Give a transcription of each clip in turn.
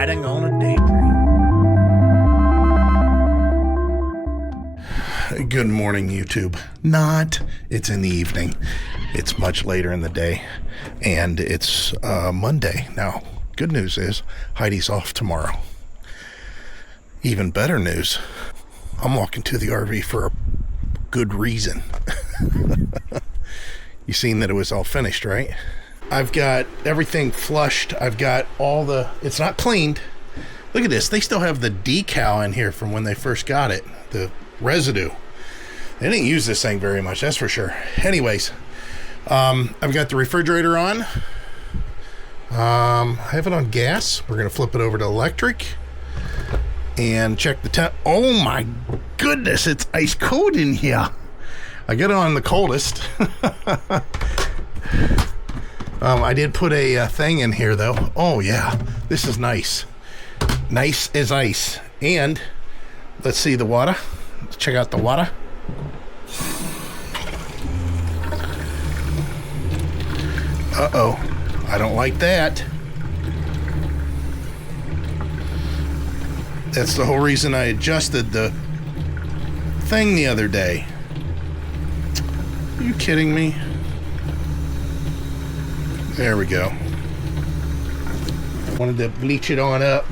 riding on a daydream. Good morning, YouTube. Not. It's in the evening. It's much later in the day, and it's Monday. Now, good news is Heidi's off tomorrow. Even better news, I'm walking to the RV for a good reason. You seen that it was all finished, right? I've got everything flushed. I've got all the, it's not cleaned. Look at this. They still have the decal in here from when they first got it. The residue. They didn't use this thing very much, that's for sure. Anyways, I've got the refrigerator on. I have it on gas. We're gonna flip it over to electric and check the temp. Oh my goodness, it's ice cold in here. I got it on the coldest. I did put a thing in here though. Oh yeah, this is nice. Nice as ice. And let's see the water. Let's check out the water. Uh-oh, I don't like that. That's the whole reason I adjusted the thing the other day. Are you kidding me? There we go. Wanted to bleach it on up.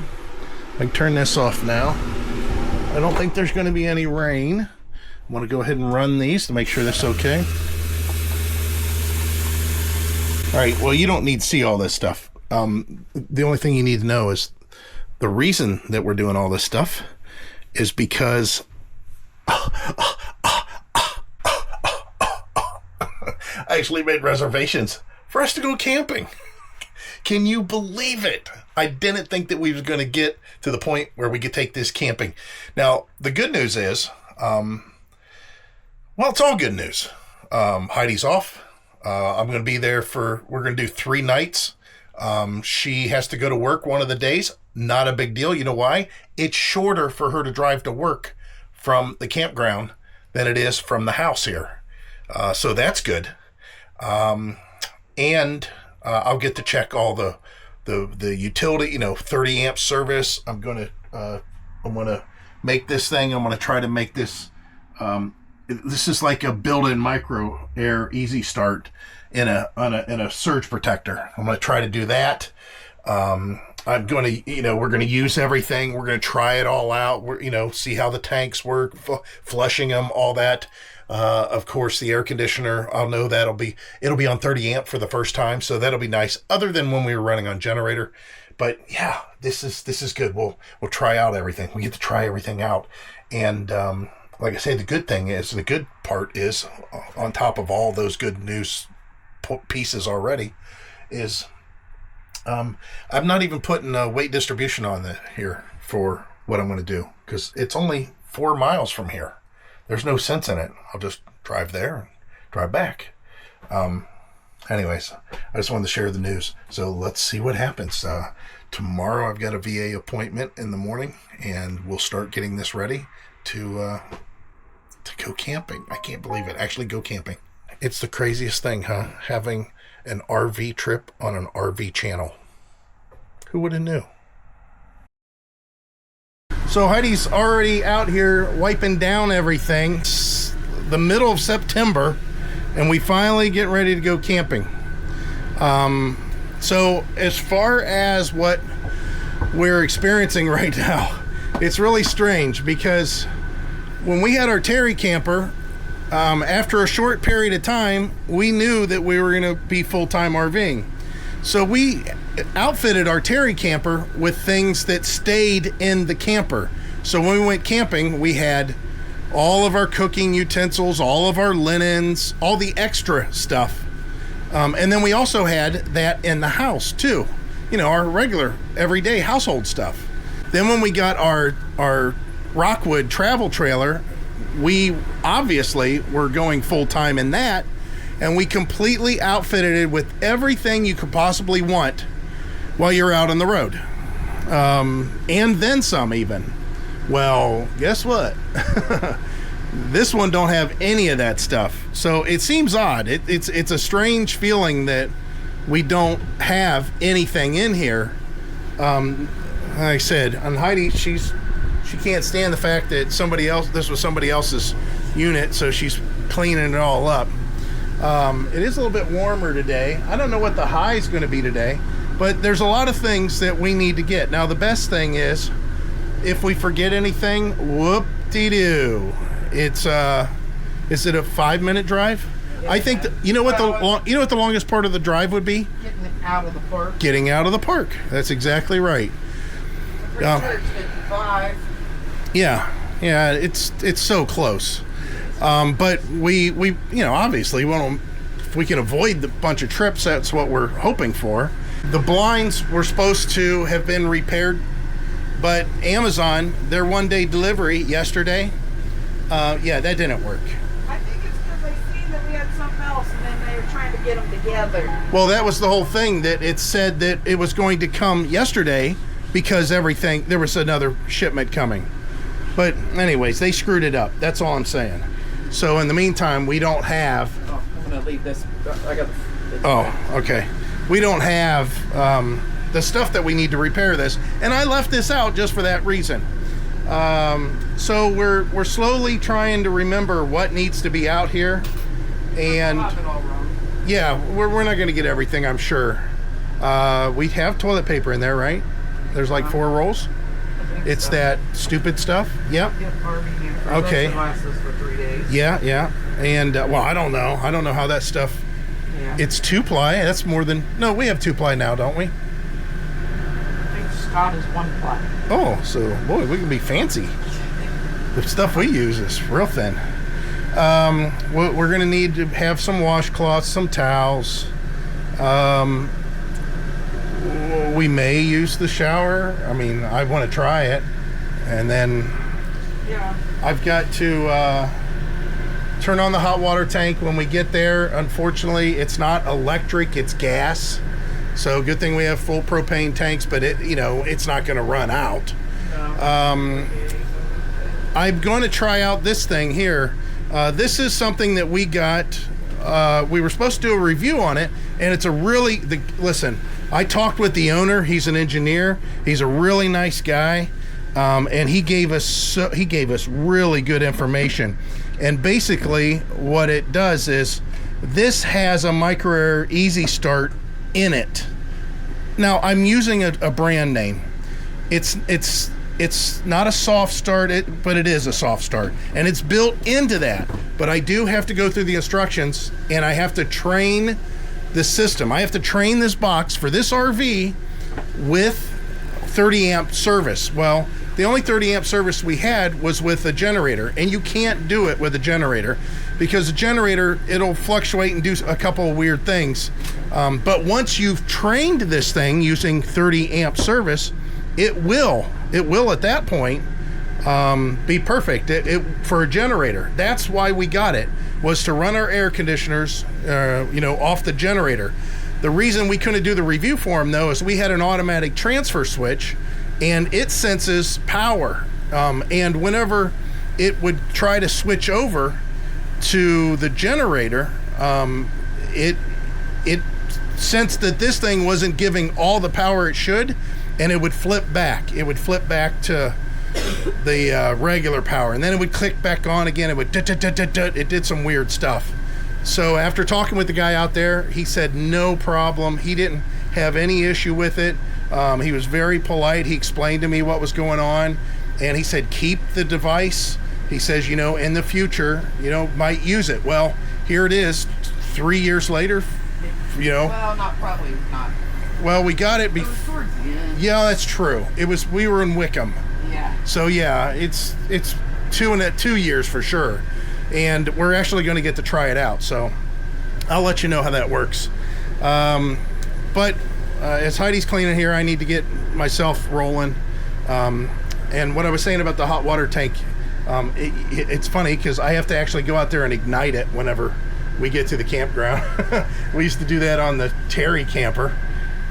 I can turn this off now. I don't think there's going to be any rain. I want to go ahead and run these to make sure that's okay. Alright, well, you don't need to see all this stuff. The only thing you need to know is the reason that we're doing all this stuff is because I actually made reservations for us to go camping. Can you believe it? I didn't think that we was going to get to the point where we could take this camping. Now, the good news is, well, it's all good news. Heidi's off. I'm going to be there we're going to do 3 nights. She has to go to work one of the days. Not a big deal. You know why? It's shorter for her to drive to work from the campground than it is from the house here. So that's good. And I'll get to check all the utility, 30 amp service. I'm going to make this thing. I'm going to try to make this, this is like a built-in micro air easy start in a surge protector. I'm going to try to do that. I'm going to, we're going to use everything. We're going to try it all out. We're, see how the tanks work, flushing them, all that. Of course, the air conditioner, I'll know it'll be on 30 amp for the first time. So that'll be nice, other than when we were running on generator. But yeah, this is good. We'll try out everything. We get to try everything out. And, like I say, the good part is, on top of all those good news pieces already, is I'm not even putting a weight distribution on here for what I'm going to do, because it's only 4 miles from here. There's no sense in it. I'll just drive there and drive back. Anyways, I just wanted to share the news. So let's see what happens. Tomorrow I've got a VA appointment in the morning, and we'll start getting this ready to go camping. I can't believe it. Actually go camping. It's the craziest thing, huh? Having an RV trip on an RV channel. Who would have knew? So Heidi's already out here wiping down everything. It's the middle of September, and we finally get ready to go camping. So as far as what we're experiencing right now, it's really strange, because when we had our Terry camper, after a short period of time, we knew that we were going to be full-time RVing. So we outfitted our Terry camper with things that stayed in the camper. So when we went camping, we had all of our cooking utensils, all of our linens, all the extra stuff. And then we also had that in the house too. Our regular everyday household stuff. Then when we got our Rockwood travel trailer, we obviously were going full-time in that, and we completely outfitted it with everything you could possibly want while you're out on the road. And then some even. Well, guess what? This one don't have any of that stuff. So it seems odd. It's a strange feeling that we don't have anything in here. I said, on Heidi, she can't stand the fact that this was somebody else's unit, so she's cleaning it all up. It is a little bit warmer today. I don't know what the high is going to be today, but there's a lot of things that we need to get. Now, the best thing is, if we forget anything, whoop-de-doo. It's is it a 5-minute drive? Yeah, I think you know what the longest part of the drive would be? Getting out of the park. Getting out of the park. That's exactly right. Sure it's 55. Yeah, it's so close. But we obviously if we can avoid the bunch of trips, that's what we're hoping for. The blinds were supposed to have been repaired, but Amazon, their 1-day delivery yesterday, that didn't work. I think it's because they seen that we had something else, and then they were trying to get them together. Well, that was the whole thing, that it said that it was going to come yesterday because there was another shipment coming. But anyways, they screwed it up. That's all I'm saying. So in the meantime, we don't have... Oh, I'm going to leave this. I got the... Oh, okay. We don't have the stuff that we need to repair this. And I left this out just for that reason. So we're slowly trying to remember what needs to be out here. And yeah, we're not going to get everything, I'm sure. We have toilet paper in there, right? There's like 4 rolls. It's so. That stupid stuff. Yep. Okay. Lasts us for 3 days. Yeah. And well, I don't know how that stuff. Yeah. It's 2-ply. That's more than. No, we have 2-ply now, don't we? I think Scott is 1-ply. Oh, so boy, we can be fancy. The stuff we use is real thin. We're going to need to have some washcloths, some towels. We may use the shower. I mean, I want to try it. And then I've got to turn on the hot water tank when we get there. Unfortunately, it's not electric, it's gas. So good thing we have full propane tanks, but it's not going to run out. I'm going to try out this thing here. This is something that we got. We were supposed to do a review on it, and it's listen, I talked with the owner. He's an engineer. He's a really nice guy, and he gave us really good information. And basically, what it does is this has a micro air easy start in it. Now I'm using a brand name. It's not a soft start, but it is a soft start, and it's built into that. But I do have to go through the instructions, and I have to train the system. I have to train this box for this RV with 30 amp service. Well, the only 30 amp service we had was with a generator, and you can't do it with a generator because a generator, it'll fluctuate and do a couple of weird things. But once you've trained this thing using 30 amp service, it will at that point be perfect for a generator. That's why we got it, was to run our air conditioners off the generator. The reason we couldn't do the review for them, though, is we had an automatic transfer switch, and it senses power, and whenever it would try to switch over to the generator, it sensed that this thing wasn't giving all the power it should, and it would flip back. It would flip back to the regular power, and then it would click back on again. It would it did some weird stuff. So after talking with the guy out there, he said no problem. He didn't have any issue with it. He was very polite. He explained to me what was going on, and he said keep the device. He says, in the future, might use it. Well, here it is 3 years later. Well, probably not. Well, we got it before. Yeah, that's true. We were in Wickham. Yeah. So yeah, it's 2 years for sure, and we're actually going to get to try it out. So I'll let you know how that works. But as Heidi's cleaning here, I need to get myself rolling. And what I was saying about the hot water tank, it's funny because I have to actually go out there and ignite it whenever we get to the campground. We used to do that on the Terry camper.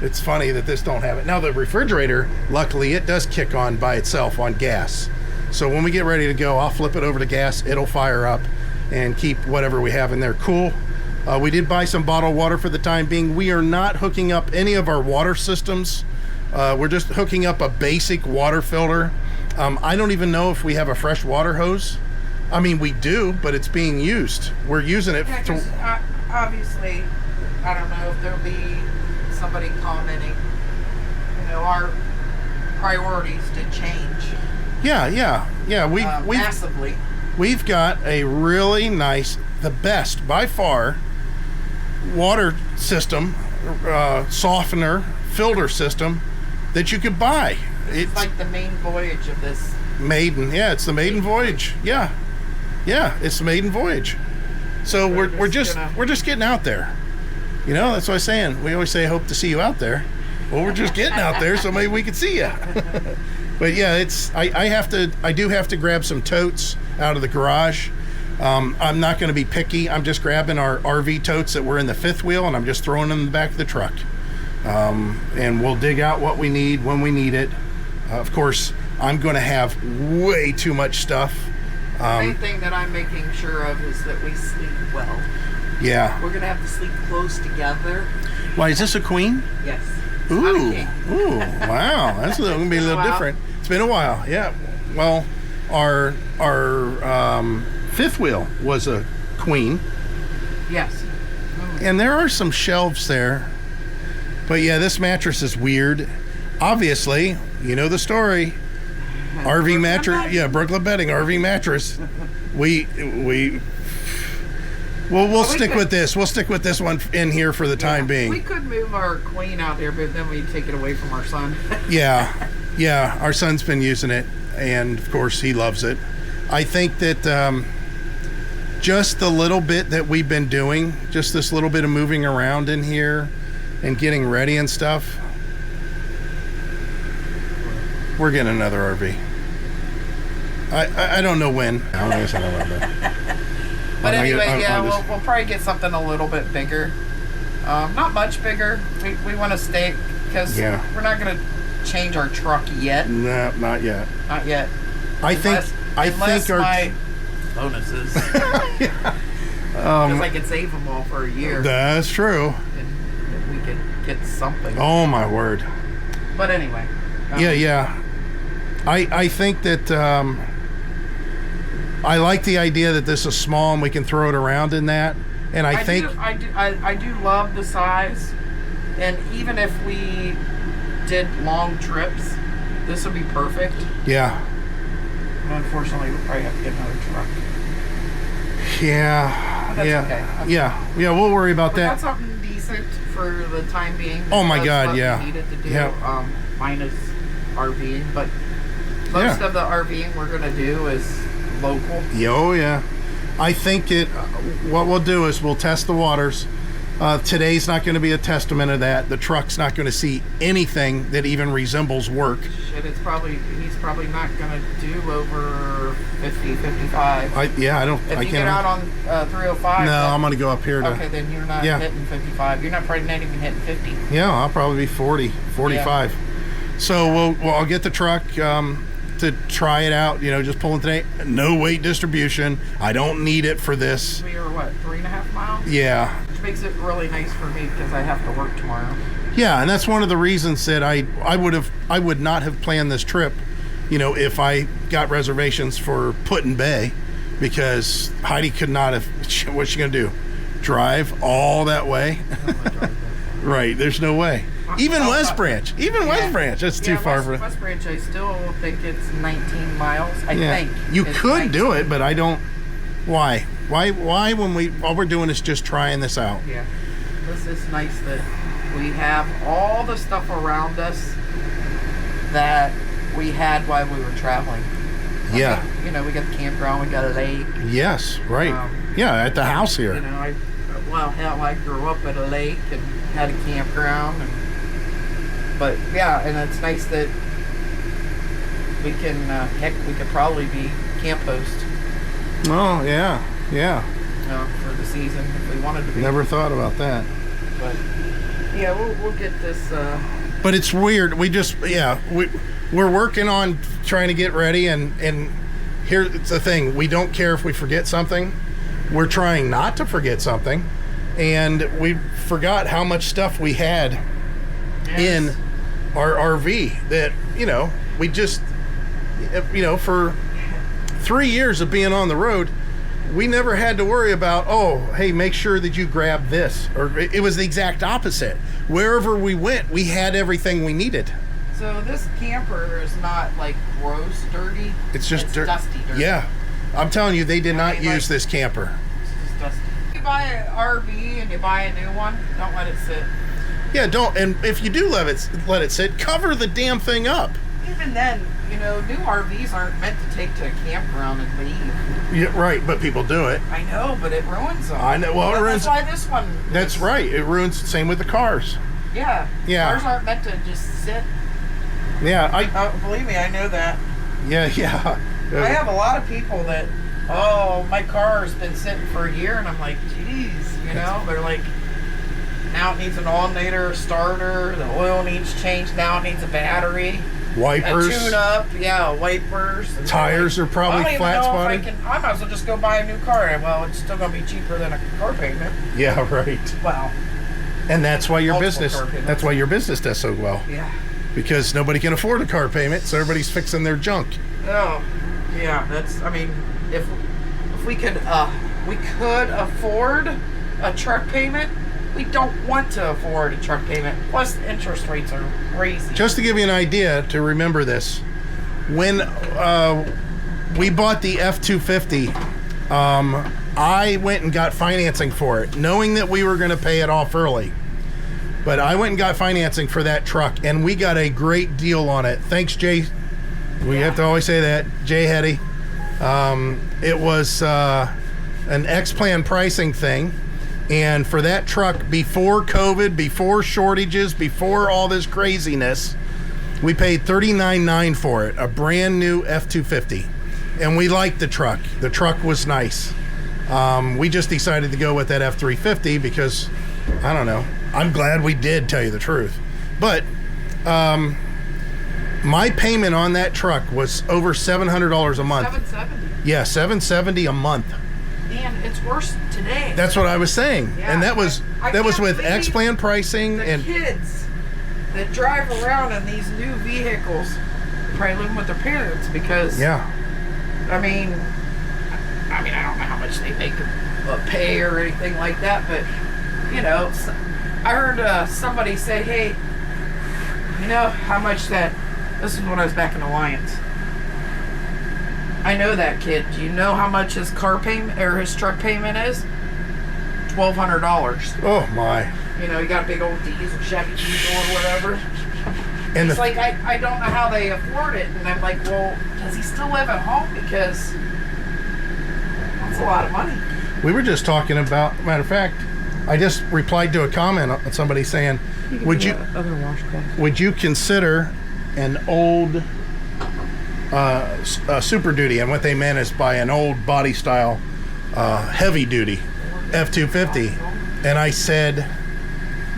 It's funny that this don't have it. Now the refrigerator, luckily, it does kick on by itself on gas. So when we get ready to go, I'll flip it over to gas. It'll fire up and keep whatever we have in there cool. We did buy some bottled water for the time being. We are not hooking up any of our water systems. We're just hooking up a basic water filter. I don't even know if we have a fresh water hose. I mean, we do, but it's being used. We're using it Yeah, to... 'cause, obviously, I don't know if there'll be somebody commenting. You know, our priorities did change. Yeah. Massively. We've got a really nice, the best by far, water system, softener, filter system that you could buy. It's like the main voyage of this. Maiden, yeah, it's the maiden voyage. Yeah, it's the maiden voyage. So we're just getting out there. You know, that's what I'm saying. We always say, hope to see you out there. Well, we're just getting out there, so maybe we could see you. But yeah, I do have to grab some totes out of the garage. I'm not going to be picky. I'm just grabbing our RV totes that were in the fifth wheel, and I'm just throwing them in the back of the truck. And we'll dig out what we need when we need it. Of course, I'm going to have way too much stuff. The main thing that I'm making sure of is that we sleep well. Yeah. We're going to have to sleep close together. Why, is this a queen? Yes. Ooh, wow. That's going to be a little different. It's been a while, yeah. Well, our fifth wheel was a queen. Yes. And there are some shelves there. But yeah, this mattress is weird. Obviously, you know the story. RV mattress, yeah, Brooklyn Bedding, RV mattress. We'll stick with this. We'll stick with this one in here for the time being. We could move our queen out there, but then we'd take it away from our son. Yeah, our son's been using it, and of course he loves it. I think that just the little bit that we've been doing, just this little bit of moving around in here and getting ready and stuff, we're getting another RV. I don't know when. I don't know. But anyway, we'll probably get something a little bit bigger. Not much bigger. We want to stay, because we're not going to change our truck yet. No, not yet. Not yet. I think my bonuses. Because I could save them all for a year. That's true. And we could get something. Oh my word. But anyway. I think that I like the idea that this is small and we can throw it around in that. And I do love the size. And even if we did long trips, this would be perfect. Yeah. But unfortunately, we'll probably have to get another truck. Yeah. But that's okay. Yeah, we'll worry about that. That's something decent for the time being. Oh my God, We yeah. needed to do, minus RVing, but most of the RVing we're going to do is local. Oh yeah. I think what we'll do is we'll test the waters. Today's not going to be a testament of that. The truck's not going to see anything that even resembles work. Shit, he's probably not going to do over 50, 55. I don't. If you get out on 305. No, I'm going to go up here to. Okay, then you're not hitting 55. You're probably not even hitting 50. Yeah, I'll probably be 40, 45. Yeah. So I'll get the truck to try it out. You know, just pulling today. No weight distribution. I don't need it for this. We are what, 3.5 miles? Yeah. Which makes it really nice for me because I have to work tomorrow. Yeah, and that's one of the reasons that I would not have planned this trip, you know, if I got reservations for Put-in Bay, because Heidi could not have. What's she gonna do? Drive all that way? Right. There's no way. Even West Branch. West Branch. That's too far for West Branch. I still think it's 19 miles. I think you could do it, but I don't. Why? Why when all we're doing is just trying this out? Yeah. This is nice that we have all the stuff around us that we had while we were traveling. Yeah. I mean, you know, we got the campground, we got a lake. Yes, right. At the house here. You know, I grew up at a lake and had a campground, but and it's nice that we can we could probably be camp host. Oh yeah. For the season if we wanted to be. Never thought about that. But we'll get this. But it's weird. We just we're working on trying to get ready, and here's the thing: we don't care if we forget something. We're trying not to forget something, and we forgot how much stuff we had in our RV that, you know, we just, you know, for 3 years of being on the road, we never had to worry about, oh, hey, make sure that you grab this. Or it was the exact opposite. Wherever we went, we had everything we needed. So this camper is not like gross dirty. It's just dusty dirty. Yeah. I'm telling you, they did not use this camper. It's just dusty. You buy an RV and you buy a new one, don't let it sit. Yeah, don't. And if you do let it sit, cover the damn thing up. Even then, you know, new RVs aren't meant to take to a campground and leave. Yeah, right, but people do it. I know, but it ruins them. I know. Well, it ruins. That's why this one. That's right. It ruins. Same with the cars. Yeah. Yeah. Cars aren't meant to just sit. Yeah. Believe me, I know that. Yeah. I have a lot of people that, oh, my car has been sitting for a year, and I'm like, geez, you know, they're like, now it needs an alternator, starter, the oil needs changed, now it needs a battery. Wipers. A tune-up, yeah, wipers. Tires are probably flat spotted. I might as well just go buy a new car. Well, it's still going to be cheaper than a car payment. Yeah, right. Wow. And that's why your business does so well. Yeah. Because nobody can afford a car payment, so everybody's fixing their junk. Oh, yeah. That's. I mean, if we could afford a truck payment, we don't want to afford a truck payment. Plus, the interest rates are crazy. Just to give you an idea to remember this, when we bought the F-250, I went and got financing for it, knowing that we were going to pay it off early. But I went and got financing for that truck, and we got a great deal on it. Thanks, Jay. We have to always say that. Jay HEIDI. It was an X-Plan pricing thing. And for that truck, before COVID, before shortages, before all this craziness, we paid $39,900 for it, a brand new F-250. And we liked the truck. The truck was nice. We just decided to go with that F-350 because, I don't know, I'm glad we did, tell you the truth. But my payment on that truck was over $700 a month. $770. Yeah, $770 a month. And it's worse today. That's what I was saying. Yeah, And that was with X-Plan pricing. The and kids that drive around in these new vehicles probably living with their parents because, yeah. I mean, I don't know how much they make them pay or anything like that, but, you know, I heard somebody say, hey, you know how much this is when I was back in Alliance. I know that kid. Do you know how much his car payment or his truck payment is? $1,200. Oh my. You know, you got a big old diesel, Chevy diesel or whatever. And it's like, I don't know how they afford it. And I'm like, well, does he still live at home? Because that's a lot of money. We were just talking about, matter of fact, I just replied to a comment on somebody saying, would you consider an old Super Duty? And what they meant is by an old body style heavy duty F-250. And I said,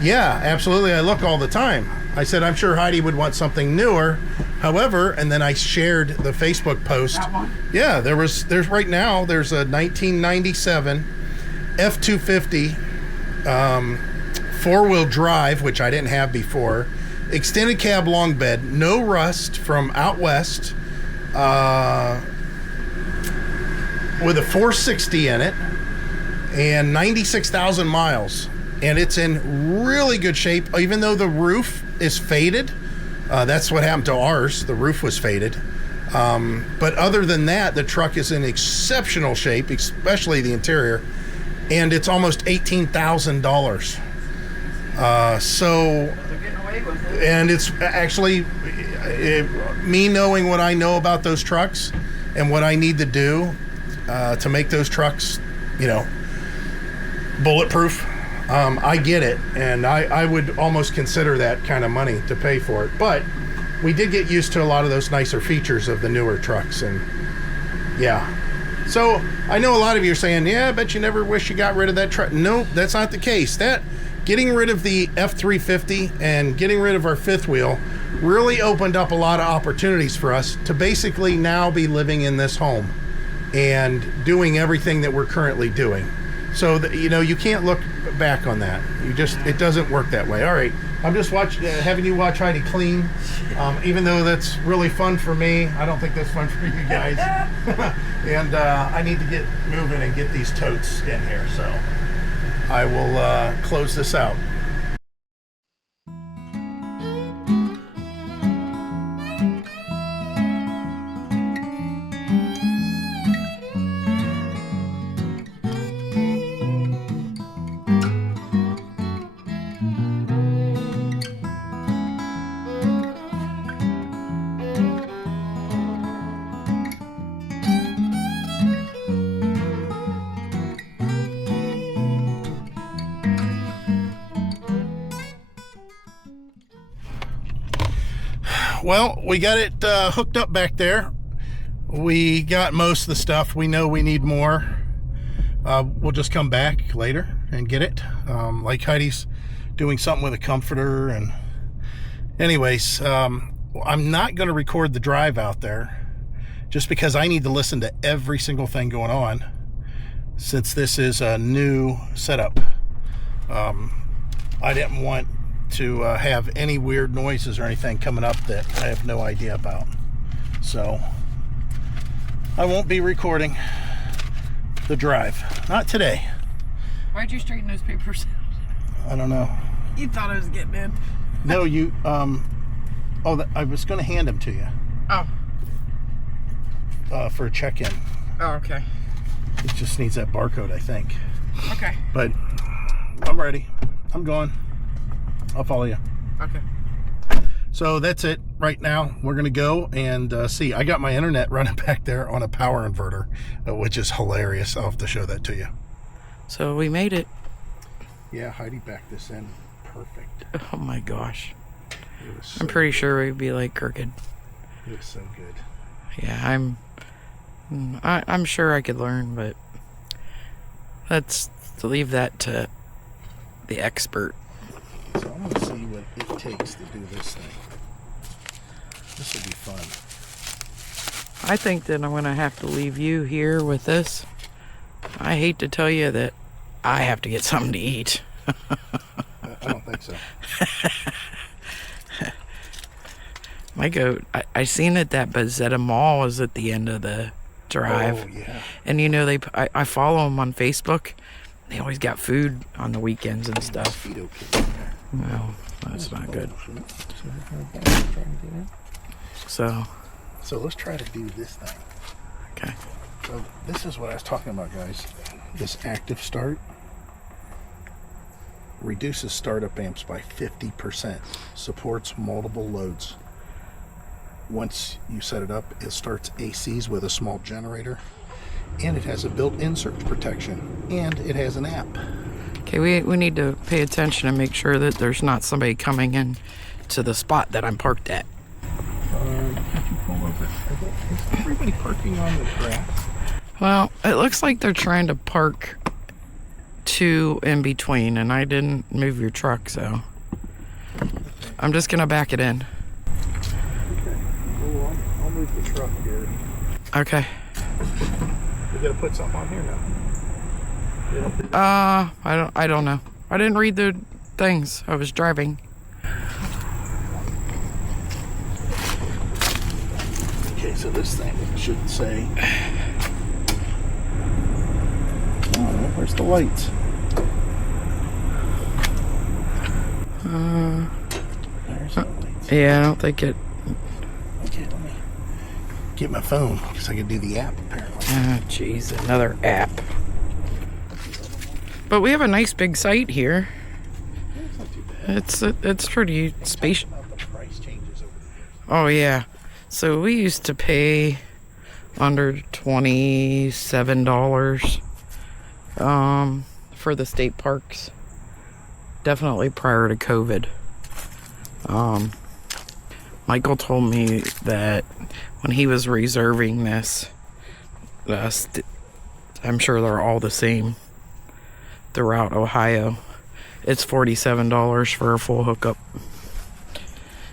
yeah, absolutely. I look all the time. I said, I'm sure Heidi would want something newer. However, and then I shared the Facebook post. That one? Yeah, there's right now, there's a 1997 F-250 four-wheel drive, which I didn't have before, extended cab long bed, no rust, from out west, with a 460 in it and 96,000 miles. And it's in really good shape, even though the roof is faded. That's what happened to ours. The roof was faded. But other than that, the truck is in exceptional shape, especially the interior. And it's almost $18,000. So, and it's actually, me knowing what I know about those trucks and what I need to do to make those trucks, you know, bulletproof. I get it, and I would almost consider that kind of money to pay for it. But we did get used to a lot of those nicer features of the newer trucks, and yeah. So I know a lot of you are saying, yeah, I bet you never wish you got rid of that truck. No, that's not the case. That getting rid of the F-350 and getting rid of our fifth wheel really opened up a lot of opportunities for us to basically now be living in this home and doing everything that we're currently doing. So that, you know, you can't look back on that. It doesn't work that way. All right, I'm just having you watch Heidi clean, even though that's really fun for me. I don't think that's fun for you guys. And I need to get moving and get these totes in here. So I will close this out. Well, we got it hooked up back there. We got most of the stuff. We know we need more. We'll just come back later and get it. Like Heidi's doing something with a comforter. And anyways, I'm not going to record the drive out there just because I need to listen to every single thing going on since this is a new setup. I didn't want to have any weird noises or anything coming up that I have no idea about. So I won't be recording the drive. Not today. Why'd you straighten those papers out? I don't know. You thought I was getting in. No, you, I was going to hand them to you. Oh. For a check-in. Oh, okay. It just needs that barcode, I think. Okay. But I'm ready. I'm going. I'll follow you. Okay. So that's it right now. We're going to go and see. I got my internet running back there on a power inverter, which is hilarious. I'll have to show that to you. So we made it. Yeah, Heidi backed this in perfect. Oh my gosh. So I'm pretty sure we'd be like crooked. It was so good. Yeah, I'm sure I could learn, but let's leave that to the expert. So I want to see what it takes to do this thing. This will be fun. I think that I'm going to have to leave you here with this. I hate to tell you that I have to get something to eat. I don't think so. My goat, I seen it that Bezetta Mall is at the end of the drive. Oh, yeah. And you know, I follow them on Facebook. They always got food on the weekends and stuff. No, that's not good. So let's try to do this thing. Okay. So this is what I was talking about, guys. This active start reduces startup amps by 50%. Supports multiple loads. Once you set it up, it starts ACs with a small generator. And it has a built-in surge protection. And it has an app. Okay, we need to pay attention and make sure that there's not somebody coming in to the spot that I'm parked at. Can't you pull over? Is everybody parking on the grass? Well, it looks like they're trying to park two in between, and I didn't move your truck, so I'm just gonna back it in. Okay. Well, I'll move the truck here. Okay. We gotta put something on here now. I don't know. I didn't read the things. I was driving. Okay, so this thing should say, oh, where's the lights? There's the lights. Yeah, I don't think it. Okay, let me get my phone because I can do the app apparently. Jeez, another app. But we have a nice big site here. It's not too bad. It's pretty spacious. The price changes over the years. Oh yeah. So we used to pay under $27 for the state parks. Definitely prior to COVID. Michael told me that when he was reserving this, I'm sure they're all the same throughout Ohio. It's $47 for a full hookup.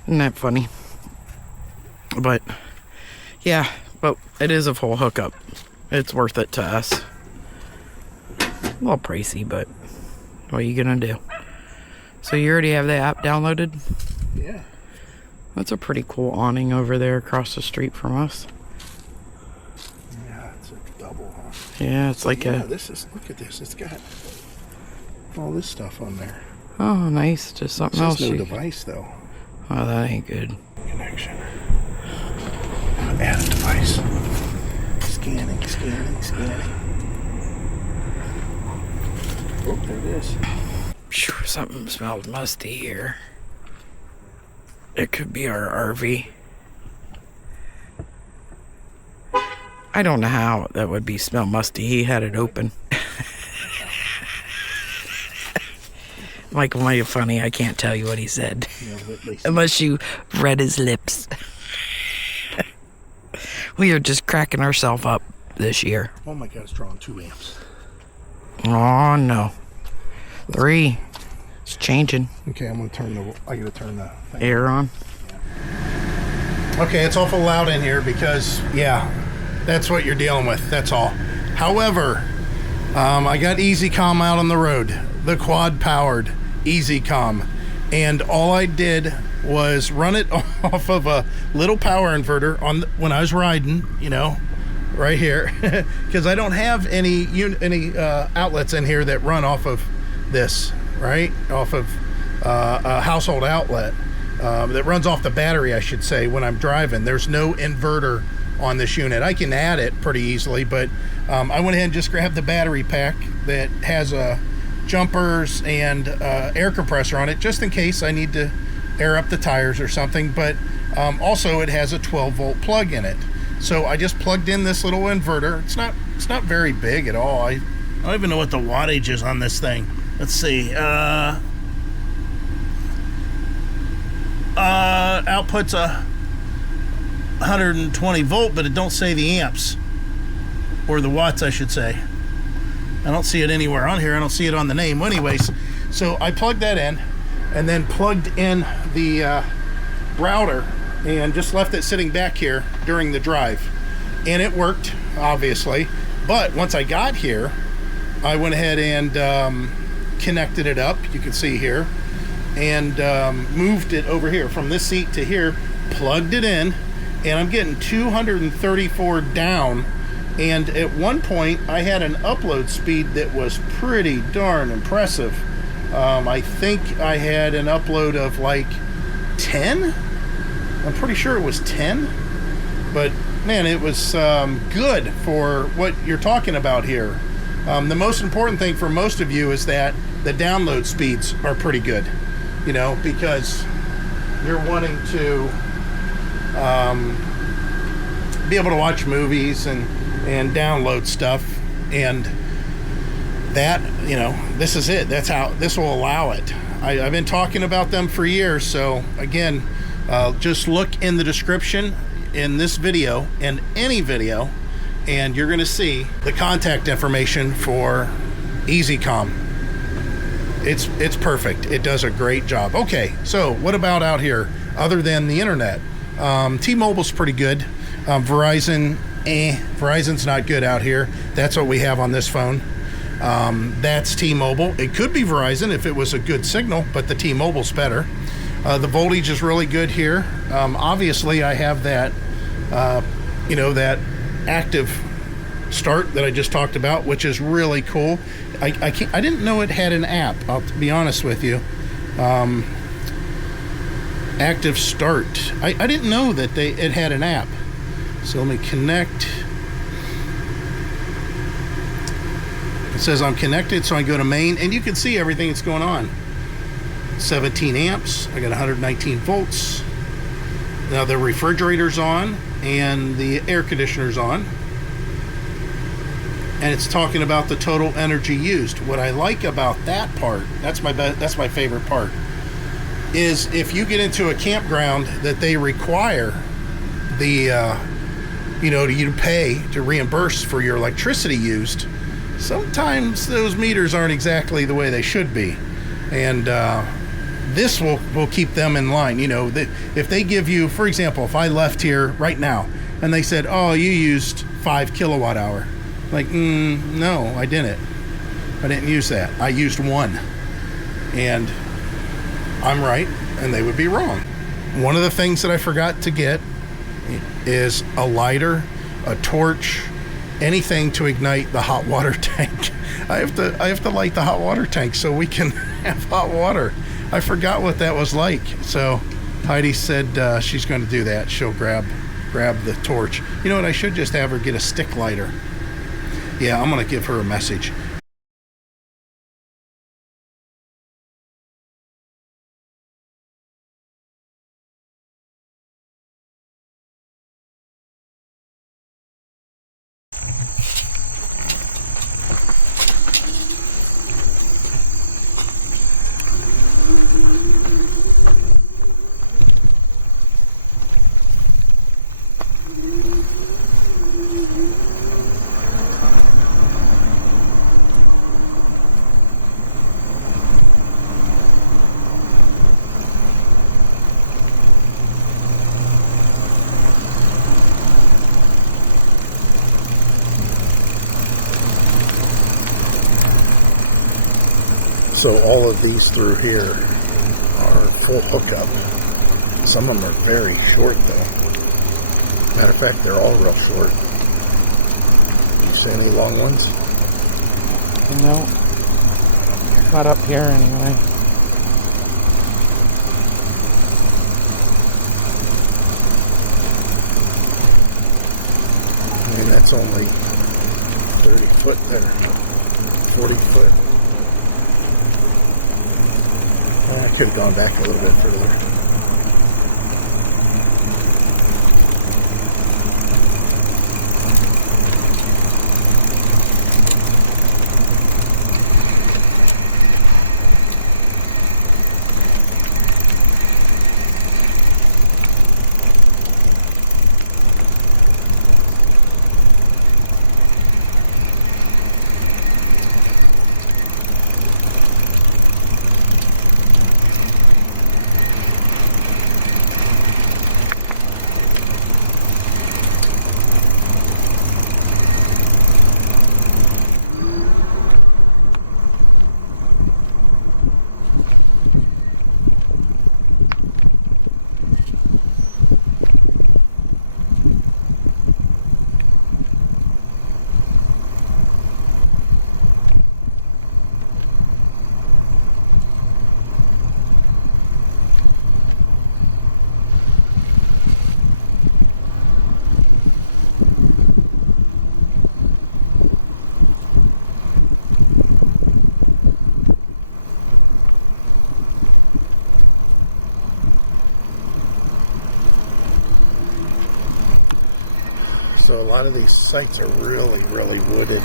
Isn't that funny? But yeah, but it is a full hookup. It's worth it to us. A little pricey, but what are you gonna do? So you already have the app downloaded? Yeah. That's a pretty cool awning over there across the street from us. Yeah, it's a double, huh? Yeah, it's like a... This is, look at this. It's got all this stuff on there. Oh, nice. Just something else. No device, though. Oh, that ain't good. Connection. Add a device. Scanning. Oh, there it is. Sure, something smells musty here. It could be our RV. I don't know how that would be smell musty. He had it open. Michael might be funny. I can't tell you what he said. Unless you read his lips. We are just cracking ourselves up this year. Oh my God, it's drawing 2 amps. Oh no. 3. It's changing. Okay, I gotta turn the thing. Air on. Yeah. Okay, it's awful loud in here because, yeah, that's what you're dealing with. That's all. However, I got EasyCom out on the road. The quad-powered EasyCom. And all I did was run it off of a little power inverter when I was riding, you know, right here. Because I don't have any outlets in here that run off of this, right? Off of a household outlet that runs off the battery, I should say, when I'm driving. There's no inverter on this unit. I can add it pretty easily, but I went ahead and just grabbed the battery pack that has jumpers and air compressor on it, just in case I need to air up the tires or something. But also it has a 12-volt plug in it. So I just plugged in this little inverter. It's not very big at all. I don't even know what the wattage is on this thing. Let's see. Outputs a 120 volt, but it don't say the amps or the watts, I should say. I don't see it anywhere on here. I don't see it on the name. Well, anyways, so I plugged that in and then plugged in the router and just left it sitting back here during the drive, and it worked, obviously. But once I got here, I went ahead and connected it up, you can see here, and moved it over here from this seat to here, plugged it in, and I'm getting 234 down. And at one point I had an upload speed that was pretty darn impressive. I think I had an upload of like 10. I'm pretty sure it was 10, but man, it was good for what you're talking about here. The most important thing for most of you is that the download speeds are pretty good, you know, because you're wanting to be able to watch movies and download stuff, and that, you know, this is it. That's how this will allow it. I've been talking about them for years. So again, just look in the description in this video and any video, and you're going to see the contact information for EasyCom. It's perfect. It does a great job. Okay, so what about out here other than the internet? T-Mobile's pretty good. Verizon's not good out here. That's what we have on this phone. That's T-Mobile. It could be Verizon if it was a good signal, but the T-Mobile's better. The voltage is really good here. Obviously, I have that, you know, that active start that I just talked about, which is really cool. I didn't know it had an app, I'll be honest with you. Active start. I didn't know that it had an app. So let me connect. It says I'm connected, so I go to main, and you can see everything that's going on. 17 amps. I got 119 volts. Now the refrigerator's on and the air conditioner's on. And it's talking about the total energy used. What I like about that part, that's my favorite part, is if you get into a campground that they require the you know, you pay to reimburse for your electricity used, sometimes those meters aren't exactly the way they should be. And this will keep them in line. You know, if they give you, for example, if I left here right now and they said, oh, you used 5 kilowatt hour. Like, no, I didn't. I didn't use that. I used one. And I'm right, and they would be wrong. One of the things that I forgot to get is a lighter, a torch, anything to ignite the hot water tank. I have to light the hot water tank so we can have hot water. I forgot what that was like. So Heidi said she's going to do that. She'll grab the torch. You know what? I should just have her get a stick lighter. Yeah, I'm going to give her a message. So all of these through here are full hookup. Some of them are very short though. Matter of fact, they're all real short. You see any long ones? No. Not up here anyway. I mean, that's only 30 foot there. 40 foot. I could have gone back a little bit further. So a lot of these sites are really, really wooded.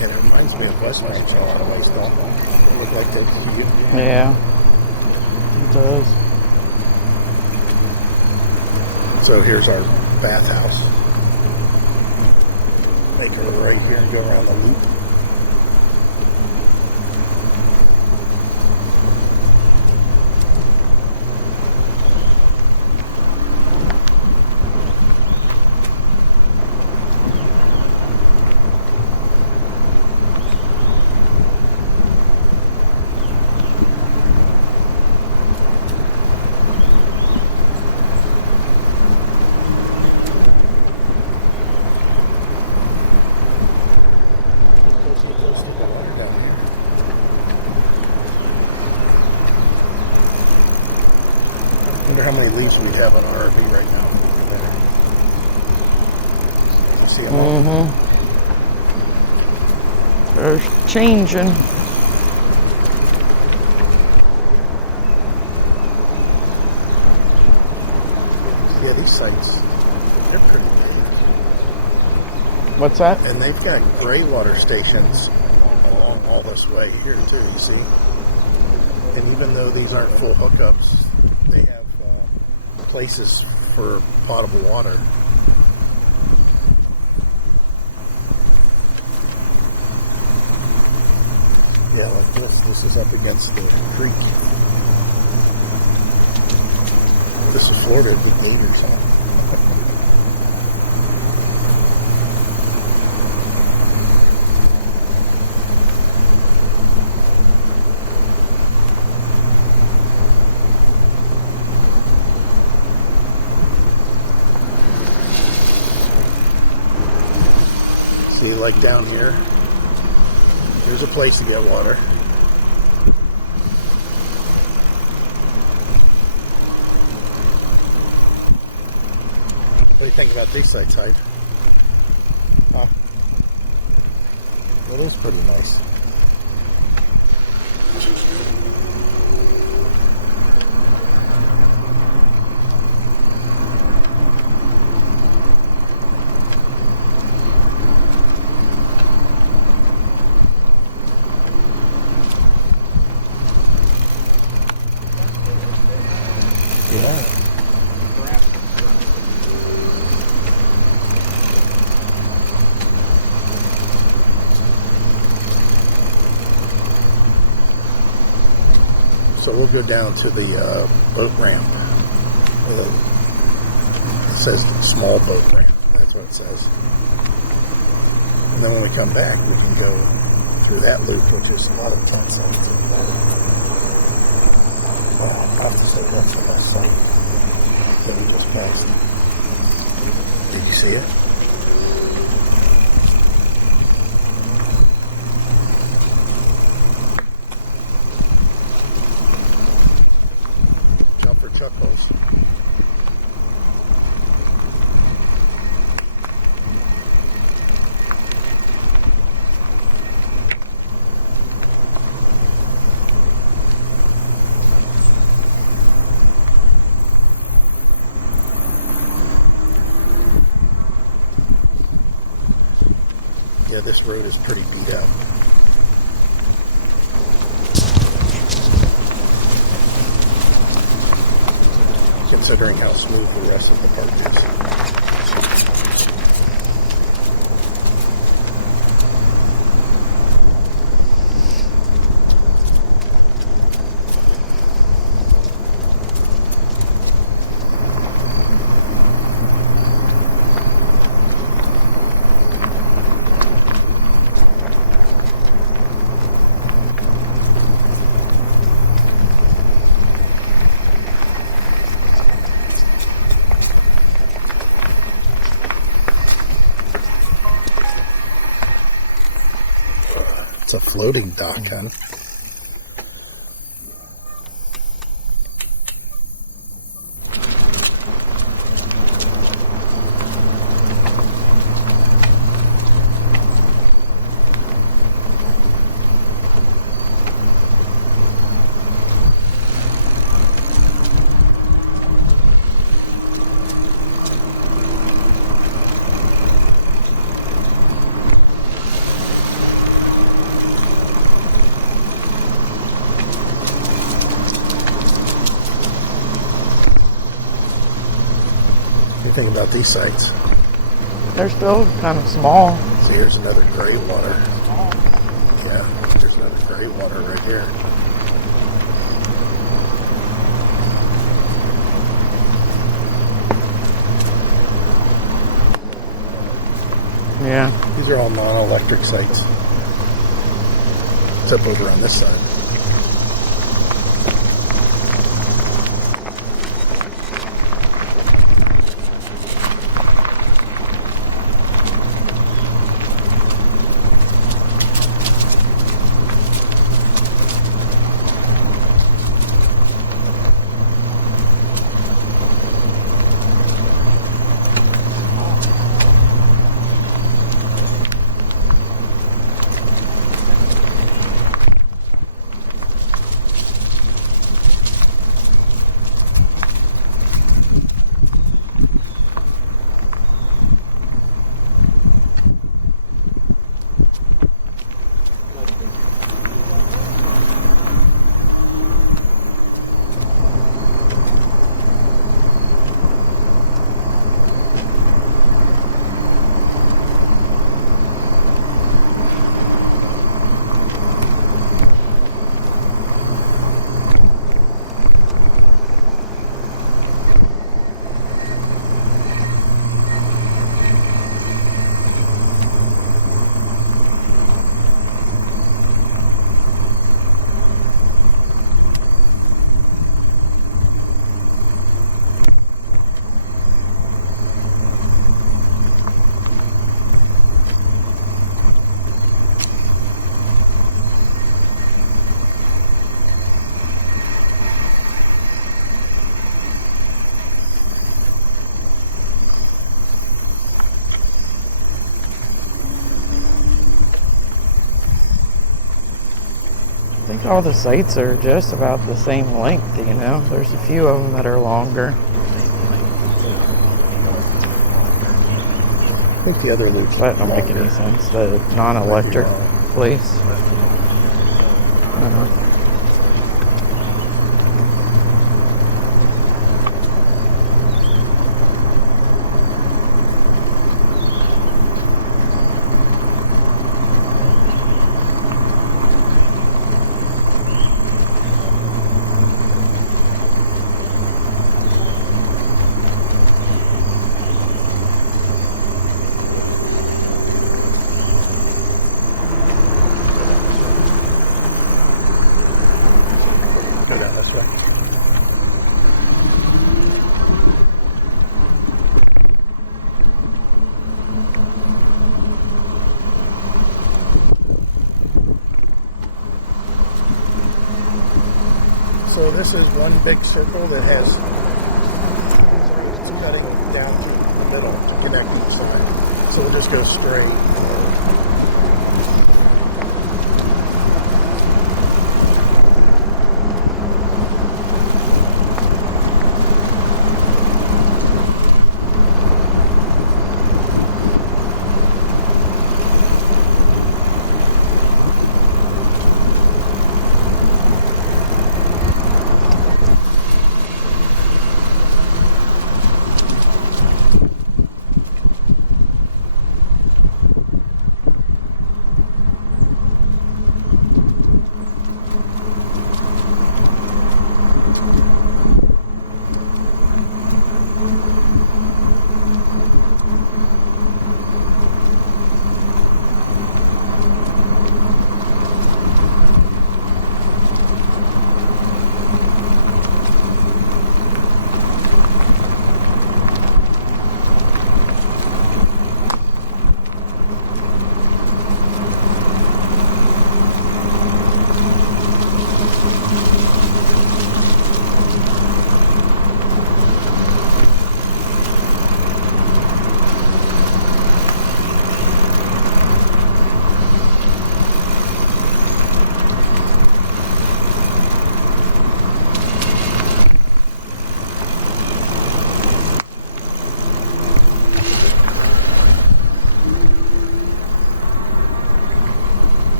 And it reminds me of West Ranch in a lot of ways, don't they? They look like they're Yeah, it does. So here's our bathhouse. Make it right here and go around the loop. I wonder how many leaves we have on our RV right now. You can see them all. They're changing. Yeah, these sites, they're pretty big. What's that? And they've got gray water stations along all this way here too, you see? And even though these aren't full hookups, they have places for potable water. Yeah, like this. This is up against the creek. This is Florida, the gators, huh? like down here. Here's a place to get water. What do you think about these sites, Hyde? Huh? It is pretty nice. Yeah. So we'll go down to the boat ramp. It says small boat ramp. That's what it says. And then when we come back, we can go through that loop, which is a lot of tent sites. I have to say that's the best site that we just passed. Did you see it? Jump for chuckles. Yeah, this road is pretty beat up. Considering how smooth the rest of the park is. It's a floating dock, kind of. What do you think about these sites? They're still kind of small. See, here's another gray water. Yeah, there's another gray water right here. Yeah. These are all non-electric sites. Except over on this side. I think all the sites are just about the same length, you know. There's a few of them that are longer. I think the other loop's That don't make any sense. The non-electric place. I don't know. So this is one big circle that has it's cutting down to the middle to connect each side. So we'll just go straight.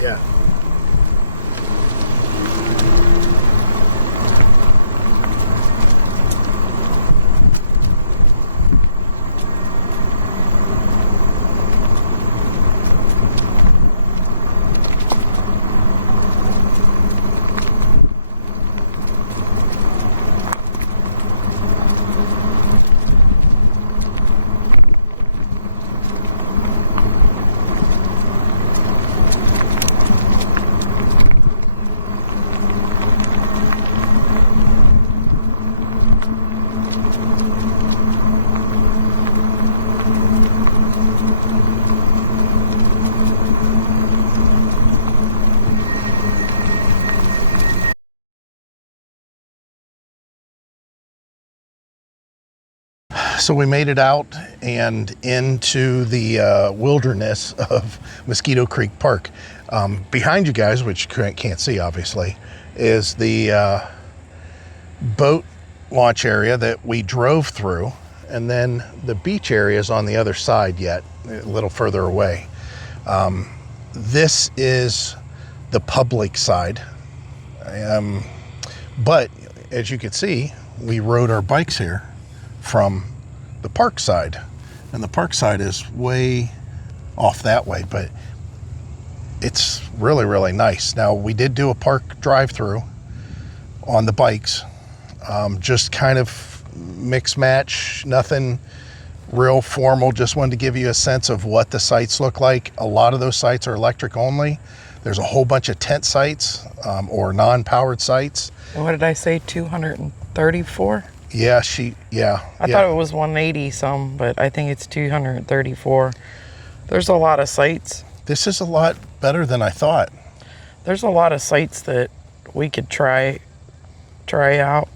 Yeah. So we made it out and into the wilderness of Mosquito Creek Park. Behind you guys, which you can't see obviously, is the boat launch area that we drove through, and then the beach area is on the other side yet, a little further away. This is the public side, but as you can see, we rode our bikes here from the park side, and the park side is way off that way, but it's really, really nice. Now, we did do a park drive-through on the bikes, just kind of mix match, nothing real formal, just wanted to give you a sense of what the sites look like. A lot of those sites are electric only. There's a whole bunch of tent sites or non-powered sites. And what did I say, 234? Yeah, I thought it was 180 some, but I think it's 234. There's a lot of sites. This is a lot better than I thought. There's a lot of sites that we could try out.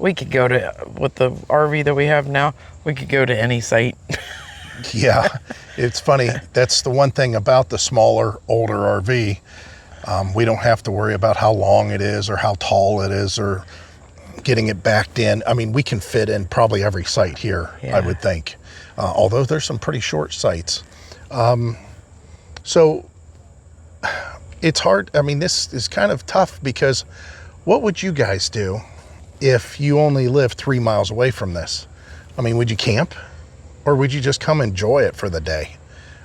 We could go to, with the RV that we have now, we could go to any site. Yeah, it's funny. That's the one thing about the smaller, older RV. We don't have to worry about how long it is or how tall it is or getting it backed in. I mean, we can fit in probably every site here, I would think. Although there's some pretty short sites. So it's hard. I mean, this is kind of tough because what would you guys do if you only live 3 miles away from this? I mean, would you camp or would you just come enjoy it for the day?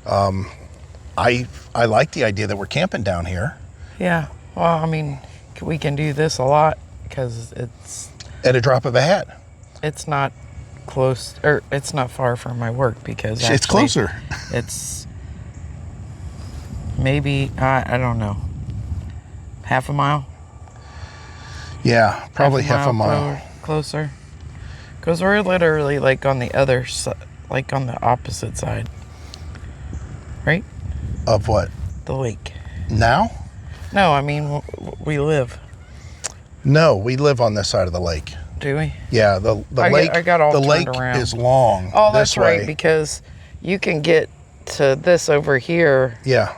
I like the idea that we're camping down here. Yeah. Well, I mean, we can do this a lot because it's at a drop of a hat. It's not close, or it's not far from my work because it's closer. It's maybe, I don't know, half a mile. Yeah, probably half a mile. Closer. Because we're literally like on the other side, like on the opposite side. Right? Of what? The lake. Now? No, I mean, we live. No, we live on this side of the lake. Do we? Yeah, the lake. I got all the turned lake around. is long. Oh, that's this way. right, because you can get to this over here. Yeah.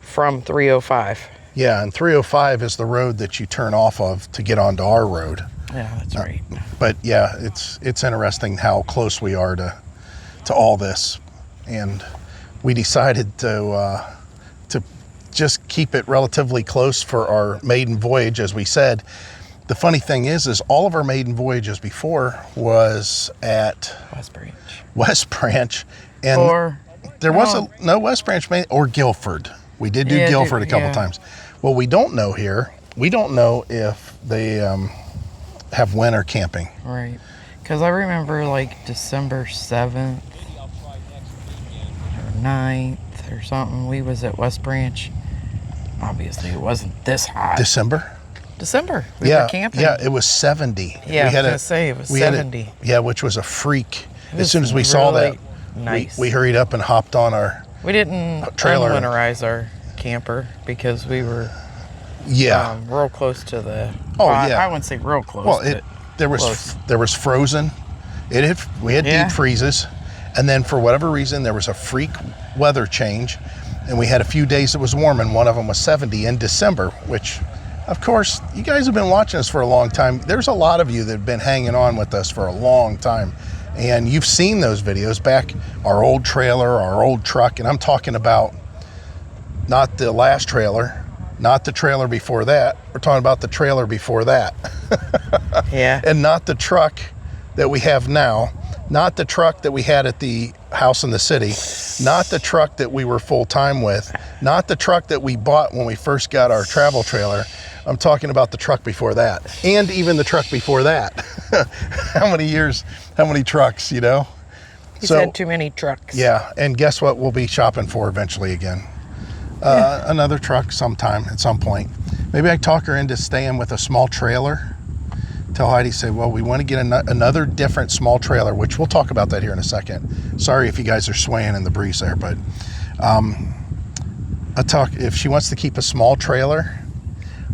From 305. Yeah, and 305 is the road that you turn off of to get onto our road. Yeah, that's right. But yeah, it's interesting how close we are to all this, and we decided to just keep it relatively close for our maiden voyage, as we said. The funny thing is all of our maiden voyages before was at West Branch, and there was no West Branch or Guilford. We did do Guilford a couple times. Well, we don't know here. We don't know if they have winter camping. Right. Because I remember like December 7th or 9th or something, we was at West Branch. Obviously, it wasn't this hot. December. We were camping. Yeah, it was 70. Yeah, I was going to say, it was 70. Which was a freak. As soon as we saw that, nice. We hurried up and hopped on our We didn't trailer. Winterize our camper because we were real close to the... I wouldn't say real close. Well, there was frozen. We had deep freezes, and then for whatever reason there was a freak weather change, and we had a few days that was warm, and one of them was 70 in December, which, of course, you guys have been watching us for a long time. There's a lot of you that have been hanging on with us for a long time, and you've seen those videos back, our old trailer, our old truck, and I'm talking about not the last trailer, not the trailer before that. We're talking about the trailer before that. Yeah. And not the truck that we have now, not the truck that we had at the house in the city, not the truck that we were full-time with, not the truck that we bought when we first got our travel trailer. I'm talking about the truck before that, and even the truck before that. How many trucks, you know? He said too many trucks. Yeah, and guess what we'll be shopping for eventually again? Another truck sometime, at some point. Maybe I talk her into staying with a small trailer. Tell Heidi, say, well, we want to get another different small trailer, which we'll talk about that here in a second. Sorry if you guys are swaying in the breeze there, but if she wants to keep a small trailer,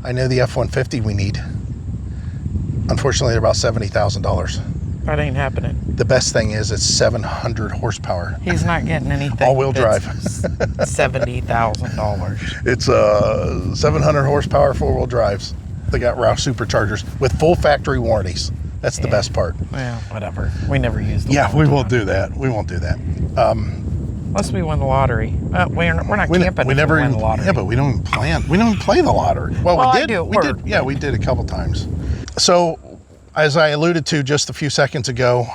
I know the F-150 we need. Unfortunately, they're about $70,000. That ain't happening. The best thing is it's 700 horsepower. He's not getting anything. All-wheel drive. $70,000. It's 700 horsepower 4-wheel drives. They got Roush superchargers with full factory warranties. That's the best part. Well, whatever. We never use them. Yeah, we won't do that. We won't do that. Unless we win the lottery. We're not camping. We never win the lottery. Yeah, but we don't even plan. We don't even play the lottery. Well, we did. We did. Yeah, we did a couple times. So, as I alluded to just a few seconds ago,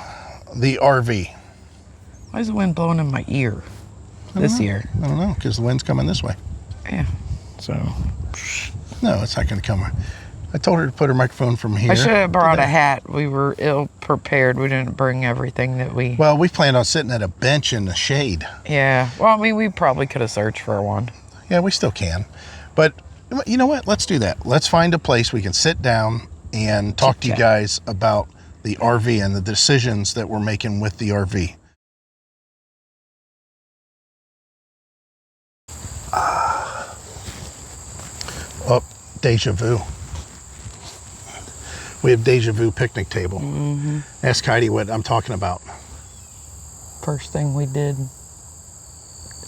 the RV. Why is the wind blowing in my ear this year? I don't know, because the wind's coming this way. Yeah. So. No, it's not going to come. I told her to put her microphone from here. I should have brought a hat. We were ill prepared. We didn't bring everything that we... Well, we planned on sitting at a bench in the shade. Yeah. Well, I mean, we probably could have searched for one. Yeah, we still can. But you know what? Let's do that. Let's find a place we can sit down and talk to you guys about the RV and the decisions that we're making with the RV. Oh, deja vu. We have deja vu picnic table. Mm-hmm. Ask Heidi what I'm talking about. First thing we did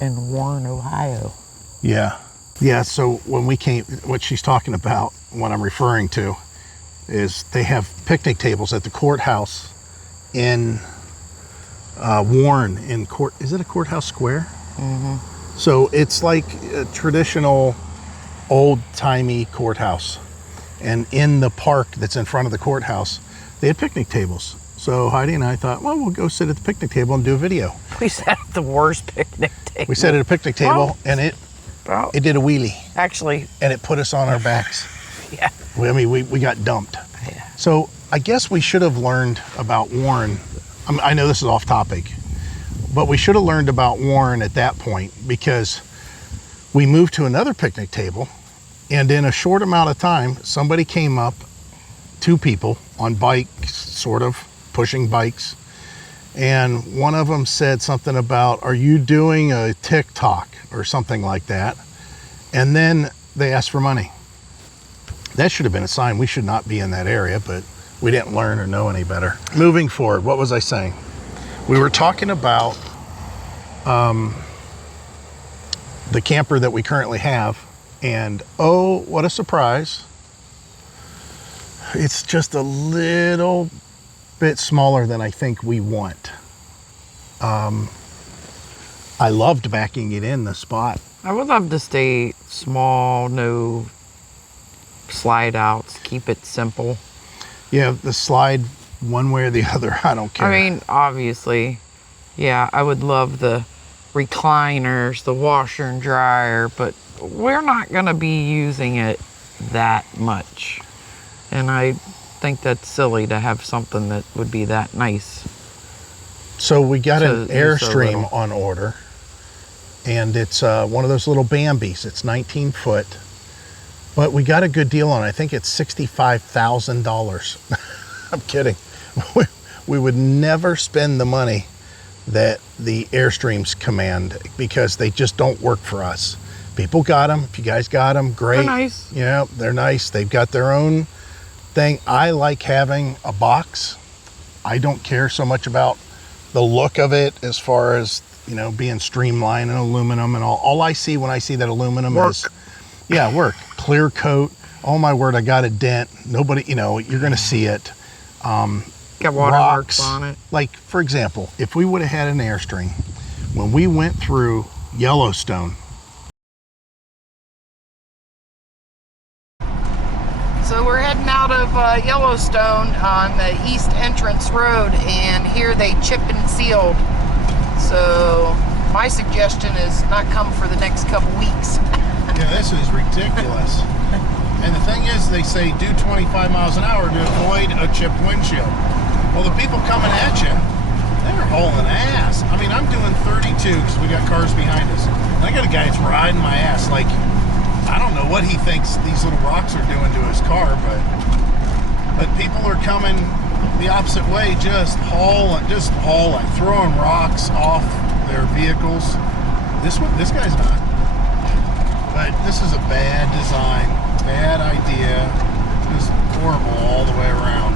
in Warren, Ohio. Yeah. Yeah, so when we came, what she's talking about, what I'm referring to, is they have picnic tables at the courthouse in Warren in court. Is it a courthouse square? Mm-hmm. So it's like a traditional old-timey courthouse. And in the park that's in front of the courthouse, they had picnic tables. So Heidi and I thought, well, we'll go sit at the picnic table and do a video. We sat at the worst picnic table. We sat at a picnic table, and it did a wheelie. Actually. And it put us on our backs. Yeah. I mean, we got dumped. Yeah. So I guess we should have learned about Warren. I know this is off topic, but we should have learned about Warren at that point, because we moved to another picnic table, and in a short amount of time, somebody came up, 2 people on bikes, sort of pushing bikes, and one of them said something about, "Are you doing a TikTok?" or something like that. And then they asked for money. That should have been a sign we should not be in that area, but we didn't learn or know any better. Moving forward, what was I saying? We were talking about the camper that we currently have, and oh, what a surprise. It's just a little bit smaller than I think we want. I loved backing it in the spot. I would love to stay small, no slide outs, keep it simple. Yeah, the slide one way or the other, I don't care. I mean, obviously, yeah, I would love the recliners, the washer and dryer, but we're not going to be using it that much. And I think that's silly to have something that would be that nice. So we got an Airstream on order, and it's one of those little Bambis. It's 19 foot, but we got a good deal on it. I think it's $65,000. I'm kidding. We would never spend the money that the Airstreams command, because they just don't work for us. People got them. If you guys got them, great. They're nice. Yeah, they're nice. They've got their own thing. I like having a box. I don't care so much about the look of it as far as, you know, being streamlined and aluminum and all. All I see when I see that aluminum is, yeah, work. Clear coat. Oh my word, I got a dent. Nobody, you know, you're going to see it. Got watermarks on it. Like, for example, if we would have had an Airstream, when we went through Yellowstone. So we're heading out of Yellowstone on the East Entrance Road, and here they chipped and sealed. So my suggestion is not come for the next couple weeks. Yeah, this is ridiculous. And the thing is, they say do 25 miles an hour to avoid a chipped windshield. Well, the people coming at you, they're hauling ass. I mean, I'm doing 32 because we got cars behind us. And I got a guy that's riding my ass. Like, I don't know what he thinks these little rocks are doing to his car, but people are coming the opposite way, just hauling, throwing rocks off their vehicles. This guy's not. But this is a bad design, bad idea. Just horrible all the way around.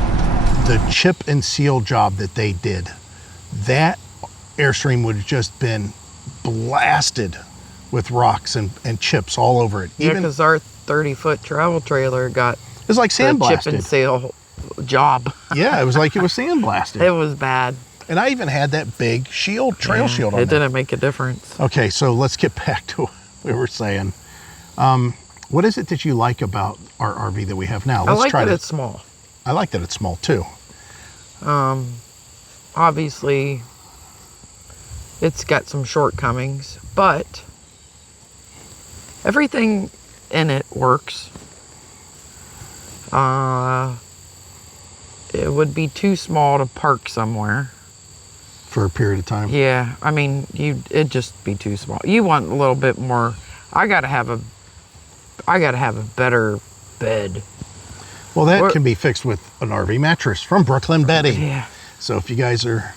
the chip and seal job that they did, that Airstream would have just been blasted with rocks and chips all over it. Yeah, because our 30-foot travel trailer got it was like sandblasted. chip and seal job. Yeah, it was like it was sandblasted. It was bad. And I even had that big shield, trail shield on it. It there. didn't make a difference. Okay, so let's get back to what we were saying. What is it that you like about our RV that we have now? I like that it's small. I like that it's small too. Obviously, it's got some shortcomings, but everything in it works. It would be too small to park somewhere for a period of time. Yeah, I mean, it'd just be too small. You want a little bit more. I gotta have a better bed. Well, that can be fixed with an RV mattress from Brooklyn Bedding. Yeah. So if you guys are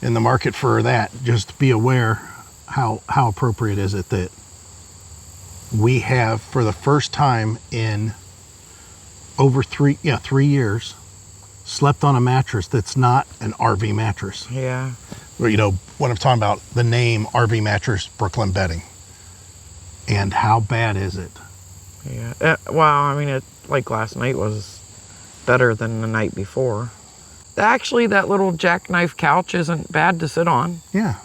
in the market for that, just be aware how appropriate is it that we have, for the first time in over 3 years, slept on a mattress that's not an RV mattress. Yeah. You know what I'm talking about, the name RV Mattress Brooklyn Bedding. And how bad is it? Yeah. Well, I mean, like last night was better than the night before. Actually, that little jackknife couch isn't bad to sit on. Yeah.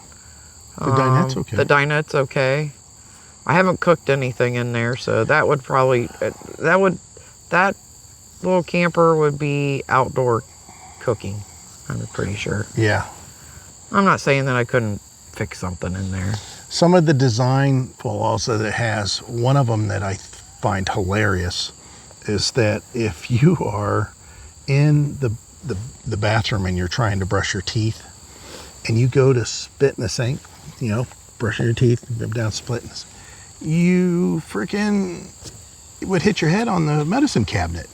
The dinette's okay. The dinette's okay. I haven't cooked anything in there, so that would probably, that little camper would be outdoor cooking, I'm pretty sure. Yeah. I'm not saying that I couldn't fix something in there. Some of the design flaws that it has, one of them that I find hilarious is that if you are in the bathroom and you're trying to brush your teeth and you go to spit in the sink, you know, brushing your teeth, dip down, split, you freaking would hit your head on the medicine cabinet.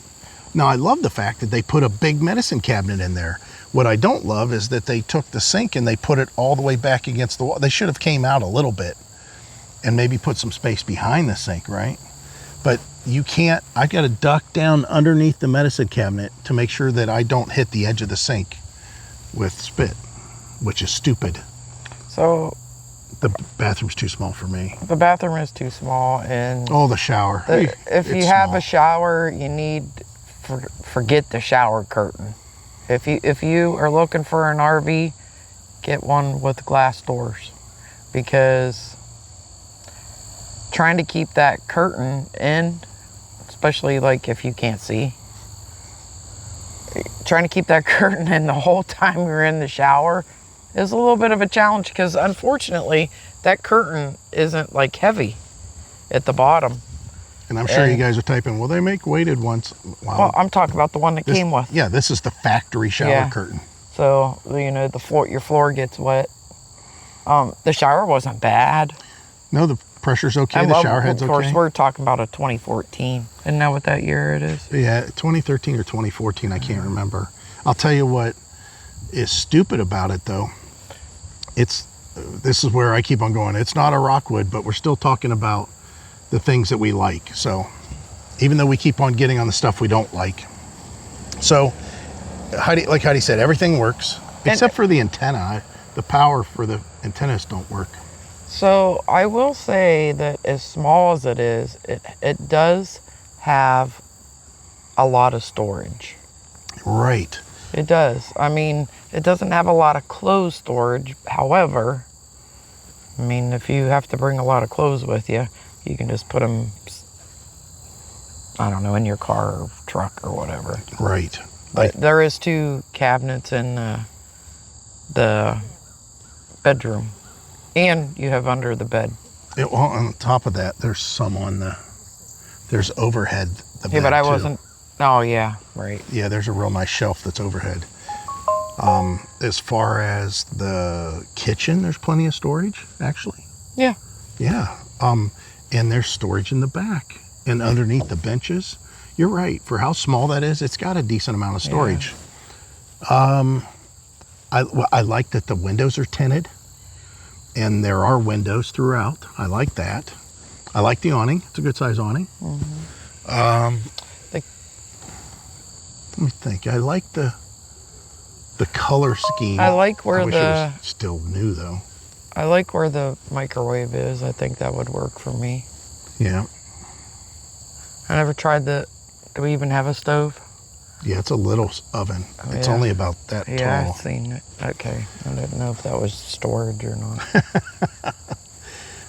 Now, I love the fact that they put a big medicine cabinet in there. What I don't love is that they took the sink and they put it all the way back against the wall. They should have came out a little bit and maybe put some space behind the sink, right? But you can't, I got to duck down underneath the medicine cabinet to make sure that I don't hit the edge of the sink with spit, which is stupid. So the bathroom's too small for me. The bathroom is too small, and the shower. If you have a shower, you need forget the shower curtain. If you are looking for an RV, get one with glass doors, because trying to keep that curtain in, especially like if you can't see, trying to keep that curtain in the whole time you're in the shower is a little bit of a challenge, because unfortunately that curtain isn't like heavy at the bottom. And I'm sure you guys are typing, well, they make weighted ones. Well, I'm talking about the one that came with. Yeah, this is the factory shower curtain. So, you know, your floor gets wet. The shower wasn't bad. No, the pressure's okay. The shower head's okay. Of course, we're talking about a 2014. Isn't that what that year it is? Yeah, 2013 or 2014, I can't remember. I'll tell you what is stupid about it, though. This is where I keep on going. It's not a Rockwood, but we're still talking about the things that we like. So even though we keep on getting on the stuff we don't like. So like Heidi said, everything works except for the antenna. The power for the antennas don't work. So I will say that as small as it is, it does have a lot of storage. Right. It does. I mean, it doesn't have a lot of clothes storage. However, I mean, if you have to bring a lot of clothes with you, you can just put them, I don't know, in your car or truck or whatever. Right. But there is 2 cabinets in the bedroom, and you have under the bed. Well, on top of that, there's some there's overhead. Yeah, but I wasn't. Oh, yeah, right. Yeah, there's a real nice shelf that's overhead. As far as the kitchen, there's plenty of storage, actually. Yeah. Yeah. And there's storage in the back and underneath the benches. You're right. For how small that is, it's got a decent amount of storage. Yeah. I like that the windows are tinted, and there are windows throughout. I like that. I like the awning. It's a good size awning. Mm-hmm. Let me think. I like the The color scheme. I like where I wish it was still new though. I like where the microwave is. I think that would work for me. Yeah. I never tried do we even have a stove? Yeah, it's a little oven. Oh, it's yeah. only about that tall. Yeah, I've seen it. Okay. I didn't know if that was storage or not.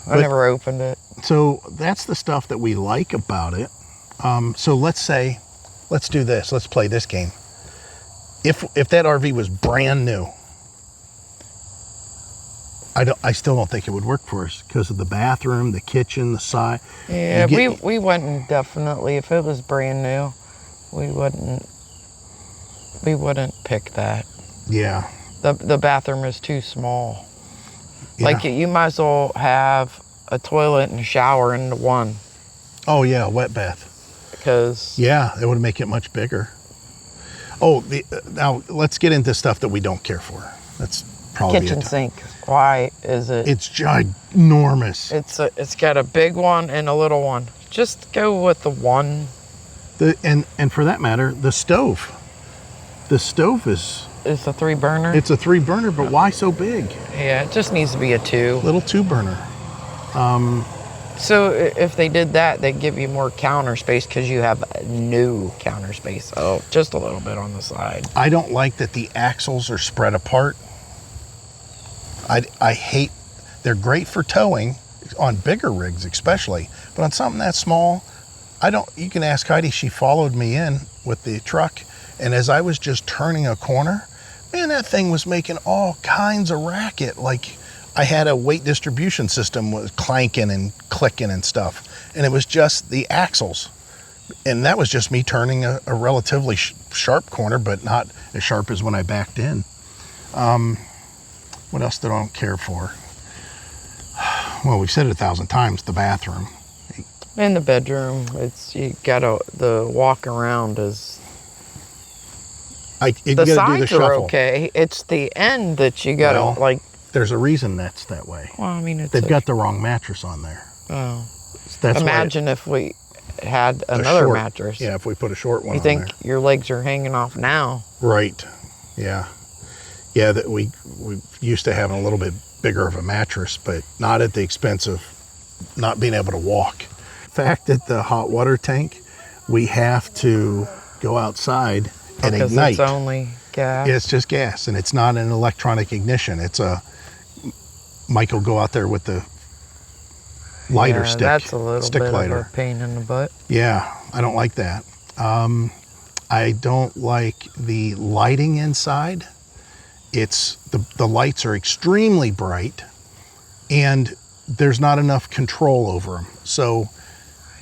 I never opened it. So that's the stuff that we like about it. So let's do this. Let's play this game. If that RV was brand new, I still don't think it would work for us because of the bathroom, the kitchen, the side. Yeah, we wouldn't definitely, if it was brand new, we wouldn't pick that. Yeah. The bathroom is too small. Yeah. Like you might as well have a toilet and a shower into one. Oh yeah, a wet bath. Because yeah, it would make it much bigger. Oh, now let's get into stuff that we don't care for. That's probably kitchen sink. Why is it? It's ginormous. It's got a big one and a little one. Just go with the one. And for that matter, the stove. The stove is. It's a 3-burner. It's a 3-burner, but why so big? Yeah, it just needs to be a 2. Little 2-burner. So if they did that, they'd give you more counter space because you have new counter space. Oh, just a little bit on the side. I don't like that the axles are spread apart. I hate, they're great for towing on bigger rigs especially, but on something that small, you can ask Heidi, she followed me in with the truck, and as I was just turning a corner, man, that thing was making all kinds of racket. Like I had a weight distribution system was clanking and clicking and stuff, and it was just the axles. And that was just me turning a relatively sharp corner, but not as sharp as when I backed in. What else did I don't care for? Well, we've said it 1,000 times, the bathroom. In the bedroom, the walk around is... You the gotta sides do the shuffle. are okay. It's the end that you gotta, There's a reason that's that way. Well, I mean, they've got the wrong mattress on there. Oh. That's Imagine if we had another mattress. Yeah, if we put a short one on there. there. You think your legs are hanging off now. Right. Yeah. Yeah, that we used to having a little bit bigger of a mattress, but not at the expense of not being able to walk. The fact that the hot water tank, we have to go outside and because ignite. It's only gas. Yeah, it's just gas, and it's not an electronic ignition. It's Mike will go out there with the lighter stick. That's a little bit lighter. of a pain in the butt. Yeah, I don't like that. I don't like the lighting inside. It's the lights are extremely bright, and there's not enough control over them. So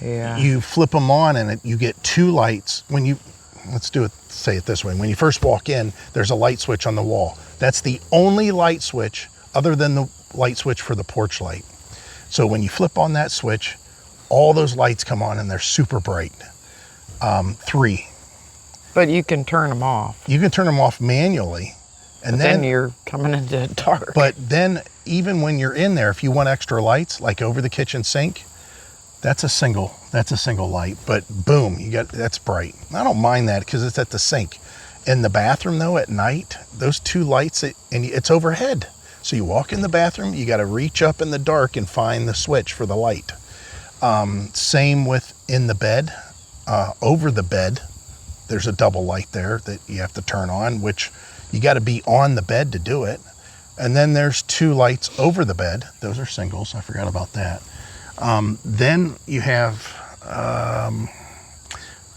you flip them on, and you get 2 lights. Say it this way. When you first walk in, there's a light switch on the wall. That's the only light switch other than the light switch for the porch light. So when you flip on that switch, all those lights come on, and they're super bright. 3. But you can turn them off. You can turn them off manually. And then you're coming into dark. But then even when you're in there, if you want extra lights, like over the kitchen sink, that's a single light. But boom, that's bright. I don't mind that because it's at the sink. In the bathroom though, at night, those 2 lights, and it's overhead. So you walk in the bathroom, you got to reach up in the dark and find the switch for the light. Same with in the bed. Over the bed, there's a double light there that you have to turn on, which you got to be on the bed to do it. And then there's 2 lights over the bed. Those are singles. I forgot about that. Then you have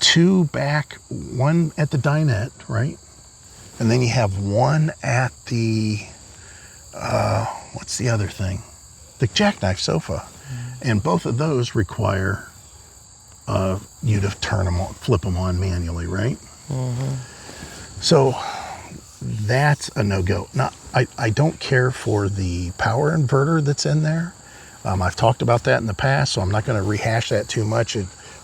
2 back, 1 at the dinette, right? And then you have 1 at the, what's the other thing? The jackknife sofa. And both of those require you to turn them on, flip them on manually, right? Mm-hmm. So that's a no-go. Now, I don't care for the power inverter that's in there. I've talked about that in the past, so I'm not going to rehash that too much.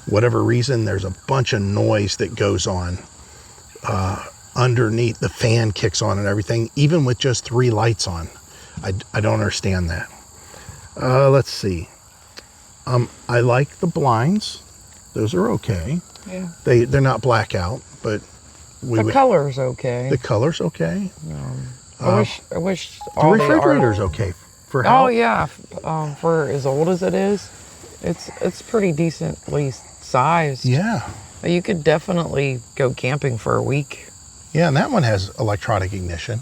Whatever reason, there's a bunch of noise that goes on underneath. The fan kicks on and everything, even with just 3 lights on. I don't understand that. Let's see. I like the blinds. Those are okay. Yeah. They're not blackout, but The color's okay. The color's okay. I wish the refrigerator's okay for how. Oh yeah, for as old as it is, it's pretty decently sized. Yeah. You could definitely go camping for a week. Yeah, and that one has electronic ignition.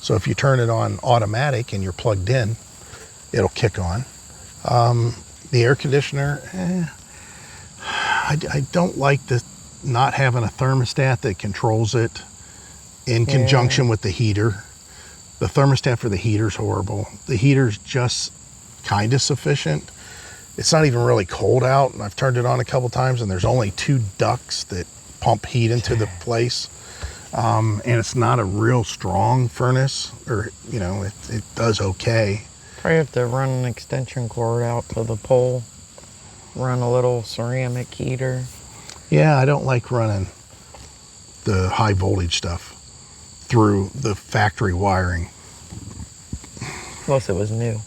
So if you turn it on automatic and you're plugged in, it'll kick on. The air conditioner, I don't like not having a thermostat that controls it in conjunction with the heater. The thermostat for the heater's horrible. The heater's just kind of sufficient. It's not even really cold out, and I've turned it on a couple times, and there's only 2 ducts that pump heat into the place. And it's not a real strong furnace, or, you know, it does okay. Probably have to run an extension cord out to the pole, run a little ceramic heater. Yeah, I don't like running the high voltage stuff through the factory wiring. Unless it was new.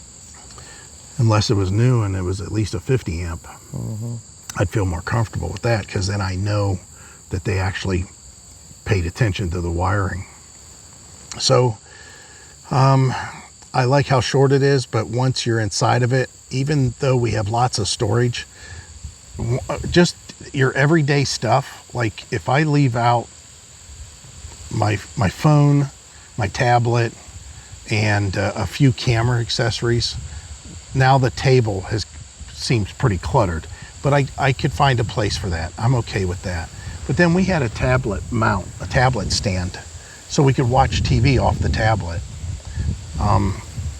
Unless it was new and it was at least a 50 amp. I'd feel more comfortable with that, because then I know that they actually paid attention to the wiring. So I like how short it is, but once you're inside of it, even though we have lots of storage, just your everyday stuff, like if I leave out my phone, my tablet, and a few camera accessories, now the table seems pretty cluttered, but I could find a place for that. I'm okay with that. But then we had a tablet mount, a tablet stand, so we could watch TV off the tablet.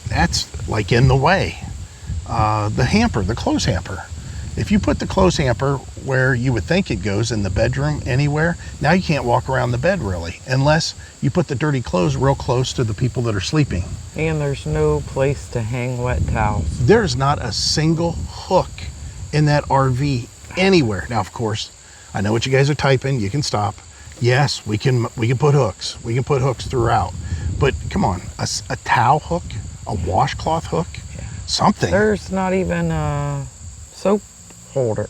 That's like in the way. The hamper, the clothes hamper. If you put the clothes hamper where you would think it goes, in the bedroom, anywhere, now you can't walk around the bed really, unless you put the dirty clothes real close to the people that are sleeping. And there's no place to hang wet towels. There's not a single hook in that RV anywhere. Now, of course, I know what you guys are typing. You can stop. Yes, we can put hooks. We can put hooks throughout. But come on, a towel hook, a washcloth hook, something. There's not even a soap holder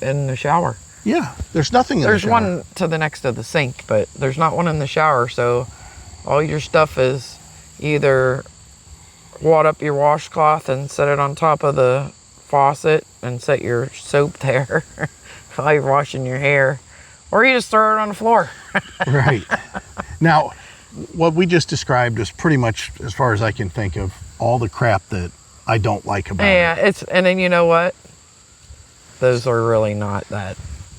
in the shower. Yeah, there's nothing in the shower. There's one to the next to the sink, but there's not one in the shower. So all your stuff is either wad up your washcloth and set it on top of the faucet and set your soap there while you're washing your hair, or you just throw it on the floor. Right. Now, what we just described is pretty much, as far as I can think of, all the crap that I don't like about it. Yeah, and then you know what? Those are really not that.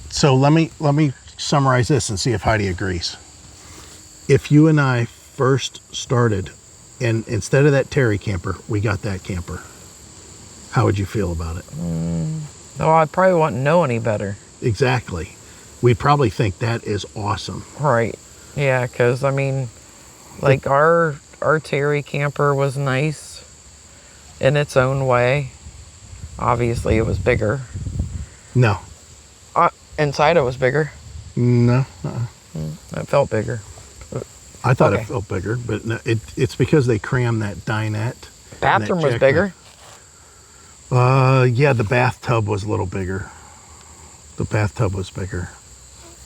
So let me summarize this and see if Heidi agrees. If you and I first started, and instead of that Terry camper, we got that camper, how would you feel about it? Oh, I probably wouldn't know any better. Exactly. We'd probably think that is awesome. Right. Yeah, because I mean, like our Terry camper was nice in its own way. Obviously, it was bigger. No. Inside, it was bigger. No. It felt bigger. I thought it felt bigger, but no, it's because they crammed that dinette. Bathroom was bigger. Yeah, the bathtub was a little bigger. The bathtub was bigger.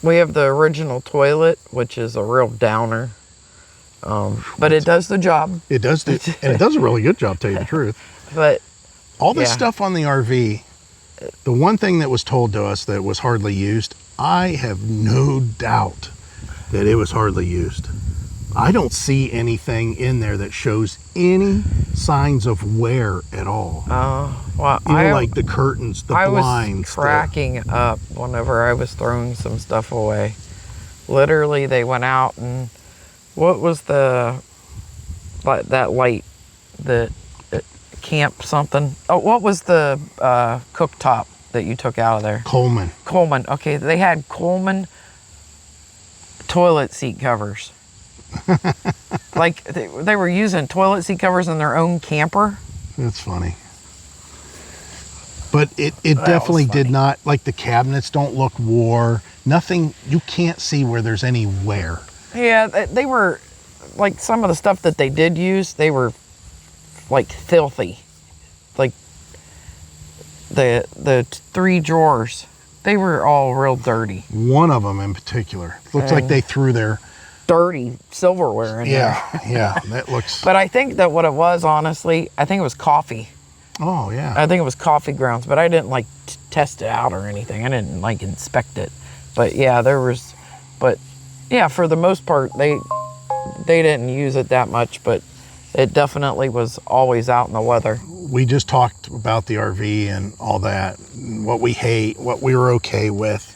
We have the original toilet, which is a real downer. But it does the job. It does, and it does a really good job, to tell you the truth. But all this stuff on the RV, the one thing that was told to us that was hardly used, I have no doubt that it was hardly used. I don't see anything in there that shows any signs of wear at all. Well, like the curtains, the blinds. I was cracking up whenever I was throwing some stuff away. Literally, they went out and what was that light, the camp something? Oh, what was the cooktop that you took out of there? Coleman. Okay, they had Coleman toilet seat covers. Like they were using toilet seat covers in their own camper. That's funny. But it definitely did not, like the cabinets don't look wore. Nothing, you can't see where there's any wear. Yeah, they were, like some of the stuff that they did use, they were like filthy. Like the 3 drawers They were all real dirty. One of them in particular. Looks like they threw their dirty silverware in there. Yeah, that looks... But I think that what it was, honestly, I think it was coffee. Oh, yeah. I think it was coffee grounds, but I didn't, like, test it out or anything. I didn't, like, inspect it. But, yeah, but, yeah, for the most part, they didn't use it that much, but it definitely was always out in the weather. We just talked about the RV and all that, what we hate, what we were okay with.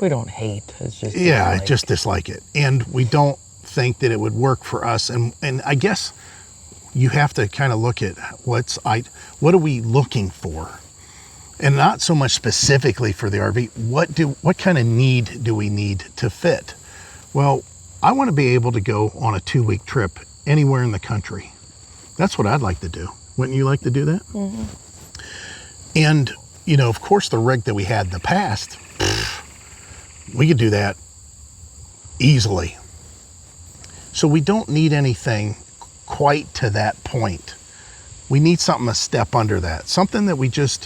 We don't hate. It's just I just dislike it, and we don't think that it would work for us. And I guess you have to kind of look at what are we looking for, and not so much specifically for the RV. What kind of need do we need to fit? Well, I want to be able to go on a 2-week trip anywhere in the country. That's what I'd like to do. Wouldn't you like to do that? Mm-hmm. And of course, the rig that we had in the past. We could do that easily. So we don't need anything quite to that point. We need something a step under that. Something that we just,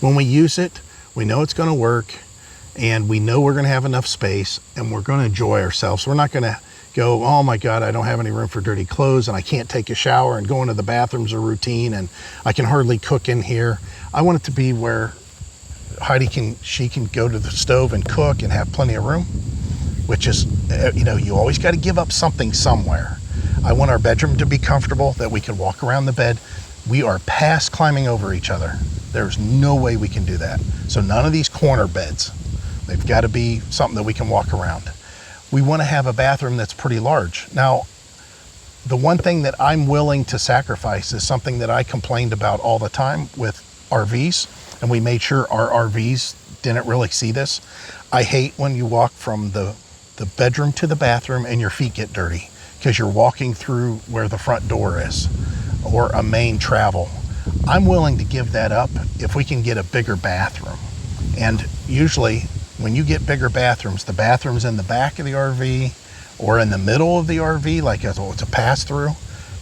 when we use it, we know it's going to work, and we know we're going to have enough space, and we're going to enjoy ourselves. We're not going to go, oh my God, I don't have any room for dirty clothes, and I can't take a shower, and go into the bathroom's a routine, and I can hardly cook in here. I want it to be where Heidi can go to the stove and cook and have plenty of room, which is, you always got to give up something somewhere. I want our bedroom to be comfortable, that we can walk around the bed. We are past climbing over each other. There's no way we can do that. So none of these corner beds. They've got to be something that we can walk around. We want to have a bathroom that's pretty large. Now, the one thing that I'm willing to sacrifice is something that I complained about all the time with RVs, and we made sure our RVs didn't really see this. I hate when you walk from the bedroom to the bathroom and your feet get dirty because you're walking through where the front door is or a main travel. I'm willing to give that up if we can get a bigger bathroom. And usually when you get bigger bathrooms, the bathroom's in the back of the RV or in the middle of the RV, like it's a pass-through,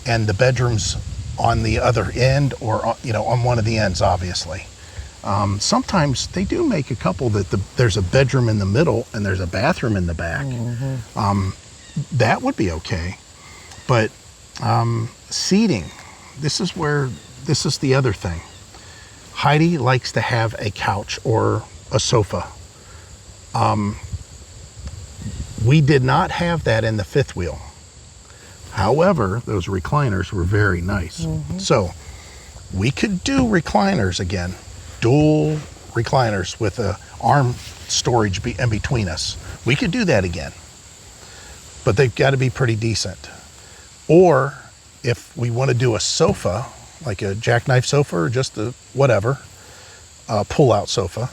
and the bedroom's on the other end or on one of the ends, obviously. Sometimes they do make a couple that there's a bedroom in the middle and there's a bathroom in the back. Mm-hmm. That would be okay. But seating, this is the other thing. Heidi likes to have a couch or a sofa. We did not have that in the fifth wheel. However, those recliners were very nice. Mm-hmm. So we could do recliners again. Dual recliners with a arm storage in between us. We could do that again, but they've got to be pretty decent. Or if we want to do a sofa, like a jackknife sofa or just a whatever, pull-out sofa,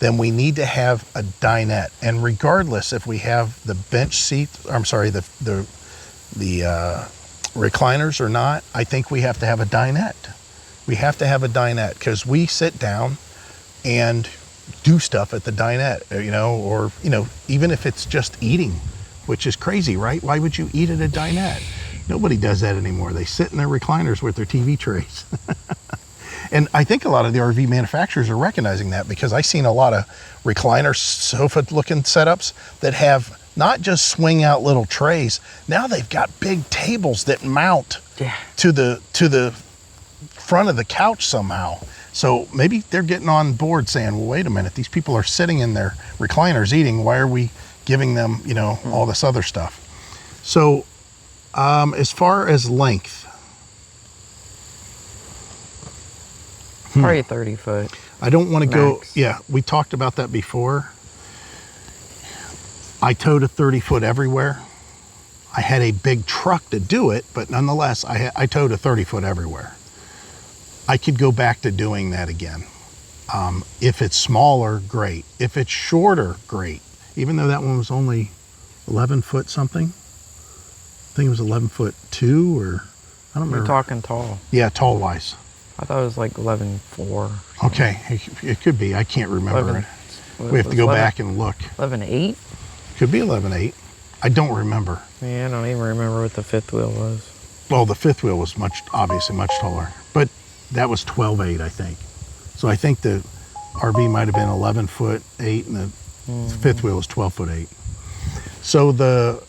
then we need to have a dinette. And regardless if we have the bench seat, the recliners or not, I think we have to have a dinette. We have to have a dinette because we sit down and do stuff at the dinette, or even if it's just eating, which is crazy, right? Why would you eat at a dinette? Nobody does that anymore. They sit in their recliners with their TV trays. And I think a lot of the RV manufacturers are recognizing that, because I've seen a lot of recliner sofa looking setups that have not just swing out little trays. Now they've got big tables that mount to the front of the couch somehow. So maybe they're getting on board saying, well, wait a minute, these people are sitting in their recliners eating. Why are we giving them, all this other stuff? So as far as length, probably 30 foot. I don't want to go, we talked about that before. I towed a 30 foot everywhere. I had a big truck to do it, but nonetheless, I towed a 30 foot everywhere. I could go back to doing that again. If it's smaller, great. If it's shorter, great. Even though that one was only 11 foot something. I think it was 11 foot 2 or I don't remember. You're talking tall. Yeah, tall wise. I thought it was like 11.4. Okay, it could be. I can't remember it. We have to go back and look. 11.8? Could be 11.8. I don't remember. Yeah, I don't even remember what the fifth wheel was. Well, the fifth wheel was obviously much taller, but that was 12.8, I think. So I think the RV might have been 11'8" and the fifth wheel is 12'8". So the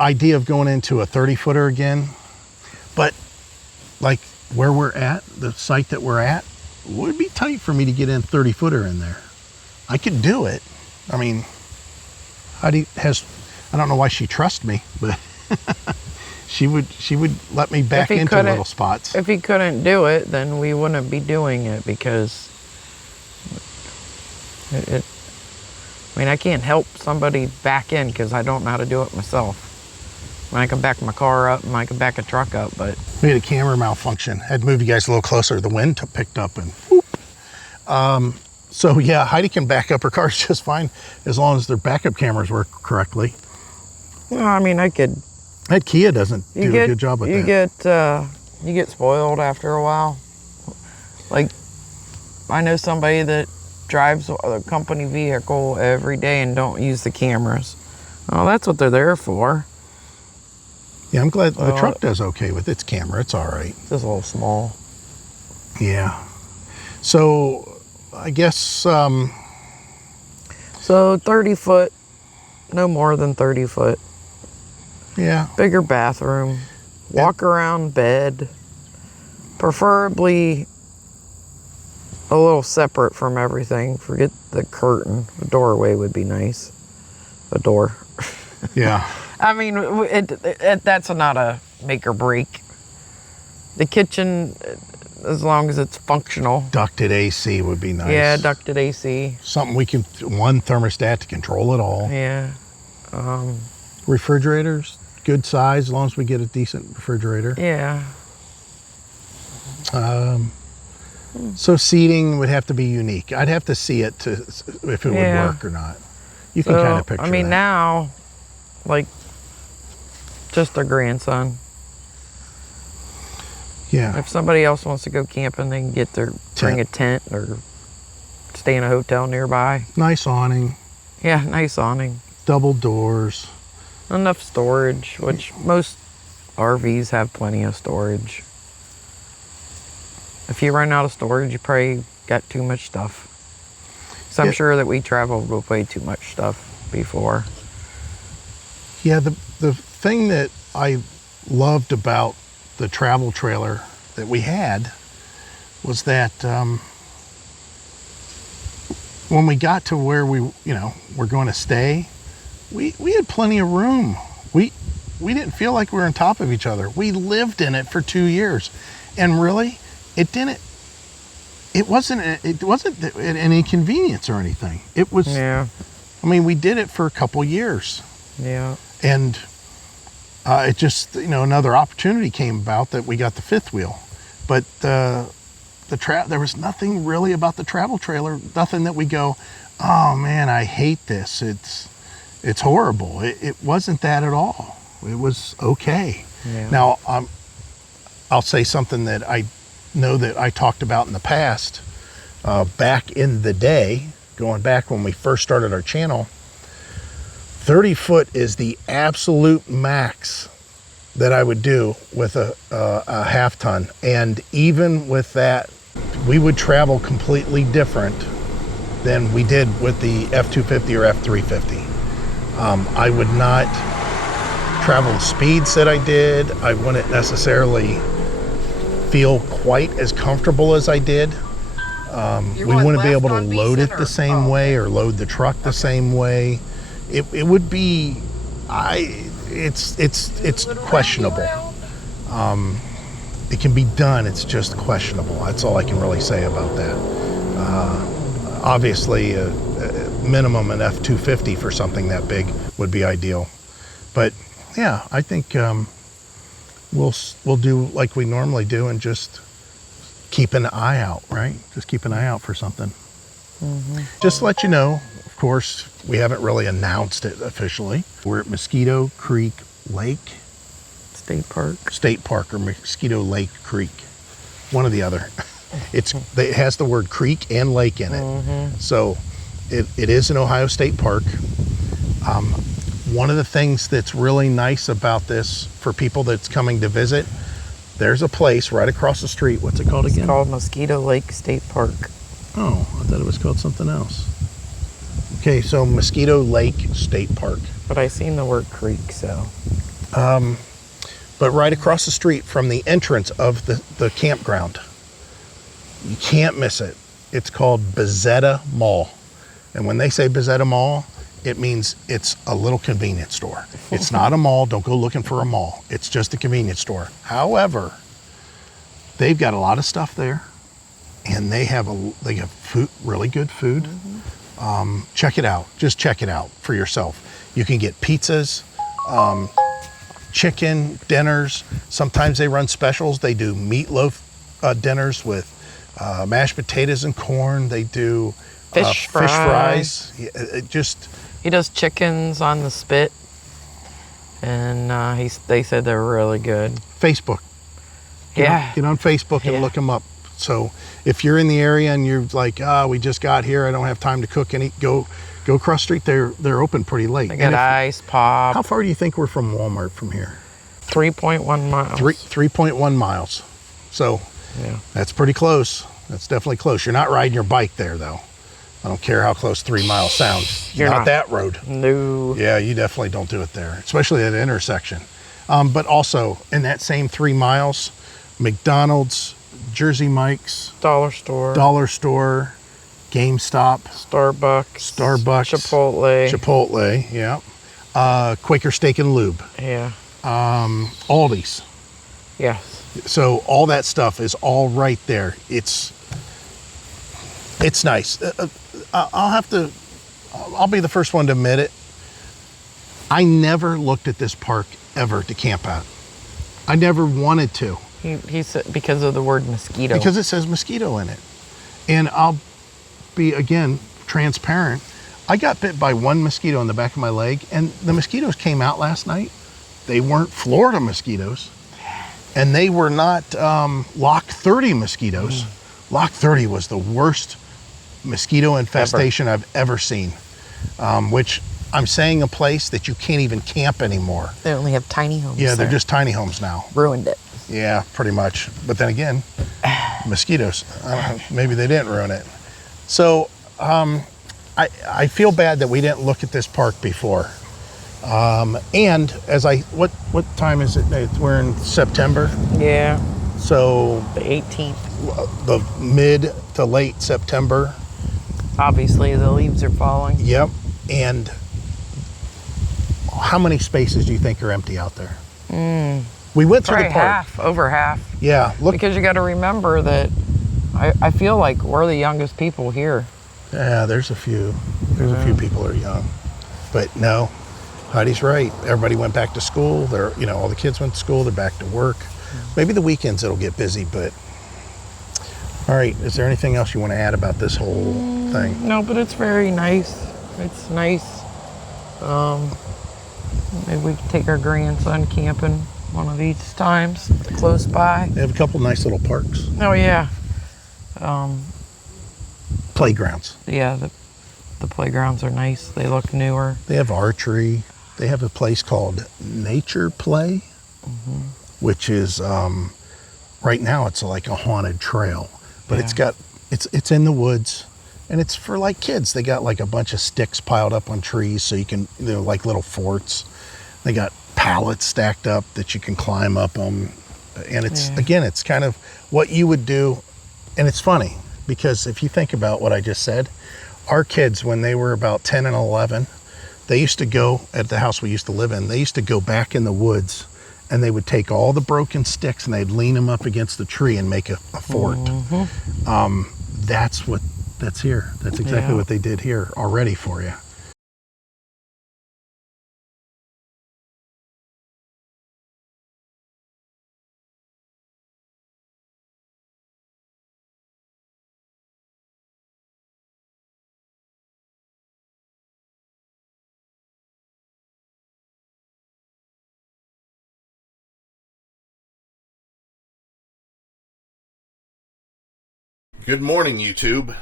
idea of going into a 30-footer again, but like where we're at, the site that we're at, would be tight for me to get in 30-footer in there. I could do it. I mean, Heidi has, I don't know why she trusts me, but she would let me back into little spots. If he couldn't do it, then we wouldn't be doing it, because I mean, I can't help somebody back in because I don't know how to do it myself. When I can back my car up and I can back a truck up, but... We had a camera malfunction. Had to move you guys a little closer. The wind picked up and whoop. So yeah, Heidi can back up her cars just fine as long as their backup cameras work correctly. Well, I mean, I could... That Kia doesn't do a good job with that. You get spoiled after a while. Like, I know somebody that drives a company vehicle every day and don't use the cameras. Well, that's what they're there for. Yeah, I'm glad the truck does okay with its camera. It's all right. It's just a little small. Yeah. So, I guess... So 30 foot, no more than 30 foot. Yeah. Bigger bathroom, walk around bed, preferably a little separate from everything. Forget the curtain. The doorway would be nice. A door. Yeah. I mean, that's not a make or break. The kitchen, as long as it's functional. Ducted AC would be nice. Yeah, ducted AC. Something we can, one thermostat to control it all. Yeah. Refrigerators, good size, as long as we get a decent refrigerator. Yeah. So seating would have to be unique. I'd have to see it to if it would work or not. You can kind of picture that. I mean, now, like, just a grandson. Yeah. If somebody else wants to go camping, they can bring a tent or stay in a hotel nearby. Nice awning. Yeah, nice awning. Double doors. Enough storage, which most RVs have plenty of storage. If you run out of storage, you probably got too much stuff. So I'm sure that we traveled with way too much stuff before. Yeah, the thing that I loved about the travel trailer that we had was that when we got to where we're going to stay, we had plenty of room. We didn't feel like we were on top of each other. We lived in it for 2 years, and really, it wasn't an inconvenience or anything. It was. Yeah. I mean, we did it for a couple years. Yeah. And it just, another opportunity came about that we got the fifth wheel. But there was nothing really about the travel trailer, nothing that we go, oh man, I hate this. It's horrible. It wasn't that at all. It was okay. Yeah. Now, I'll say something that I know that I talked about in the past, back in the day, going back when we first started our channel. 30 foot is the absolute max that I would do with a half ton. And even with that, we would travel completely different than we did with the F250 or F350. I would not travel the speeds that I did. I wouldn't necessarily feel quite as comfortable as I did. We wouldn't be able to load it the same way or load the truck the same way. It would be, it's questionable. It can be done, it's just questionable. That's all I can really say about that. Obviously, a minimum an F250 for something that big would be ideal. But yeah, I think we'll do like we normally do and just keep an eye out, right? Just keep an eye out for something. Mm-hmm. Just to let you know, of course, we haven't really announced it officially. We're at Mosquito Creek Lake. State Park or Mosquito Lake Creek. One or the other. It has the word creek and lake in it. Mm-hmm. So it is an Ohio State Park. One of the things that's really nice about this for people that's coming to visit, there's a place right across the street. What's it called again? It's called Mosquito Lake State Park. Oh, I thought it was called something else. Okay, so Mosquito Lake State Park. But I seen the word creek, so. But right across the street from the entrance of the campground. You can't miss it. It's called Bezetta Mall. And when they say Bezetta Mall, it means it's a little convenience store. It's not a mall. Don't go looking for a mall. It's just a convenience store. However, they've got a lot of stuff there, and they have food, really good food. Check it out. Just check it out for yourself. You can get pizzas, chicken dinners. Sometimes they run specials. They do meatloaf dinners with mashed potatoes and corn. They do Fish fries. He does chickens on the spit, and they said they're really good. Facebook. Get on Facebook and look them up. So if you're in the area and you're like, we just got here, I don't have time to cook and eat, go across the street. They're open pretty late. They got ice pop. How far do you think we're from Walmart from here? 3.1 miles. 3.1 miles. So yeah, that's pretty close. That's definitely close. You're not riding your bike there though. I don't care how close 3 miles sounds. You're not that road. No. Yeah, you definitely don't do it there, especially at an intersection. But also in that same 3 miles, McDonald's, Jersey Mike's, Dollar store, GameStop, Starbucks, Chipotle, yeah. Quaker Steak and Lube. Yeah. Aldi's. Yes. So all that stuff is all right there. It's nice. I'll be the first one to admit it. I never looked at this park ever to camp at. I never wanted to. He said because of the word mosquito. Because it says mosquito in it. And I'll be, again, transparent. I got bit by one mosquito in the back of my leg, and the mosquitoes came out last night. They weren't Florida mosquitoes, and they were not Lock 30 mosquitoes. Lock 30 was the worst mosquito infestation I've ever seen, which I'm saying a place that you can't even camp anymore. They only have tiny homes. Yeah, they're just tiny homes now. Ruined it. Yeah, pretty much. But then again, mosquitoes. Maybe they didn't ruin it. So I feel bad that we didn't look at this park before. And what time is it? We're in September. Yeah. So the 18th. The mid to late September. Obviously, the leaves are falling. Yep. And how many spaces do you think are empty out there? We went through the park. Over half. Yeah. Look. Because you got to remember that I feel like we're the youngest people here. Yeah, there's a few. There's a few people are young. But no, Heidi's right. Everybody went back to school. All the kids went to school. They're back to work. Maybe the weekends it'll get busy, but all right. Is there anything else you want to add about this whole thing? No, but it's very nice. It's nice. Maybe we can take our grandson camping one of these times close by. They have a couple nice little parks. Oh yeah. Playgrounds. Yeah, the playgrounds are nice. They look newer. They have archery. They have a place called Nature Play, which is right now it's like a haunted trail, but it's in the woods, and it's for like kids. They got like a bunch of sticks piled up on trees, so you can they're like little forts. They got pallets stacked up that you can climb up them, and it's again, it's kind of what you would do, and it's funny because if you think about what I just said, our kids when they were about 10 and 11. They used to go at the house we used to live in. They used to go back in the woods, and they would take all the broken sticks and they'd lean them up against the tree and make a fort. That's here. That's exactly what they did here already for you. Good morning, YouTube.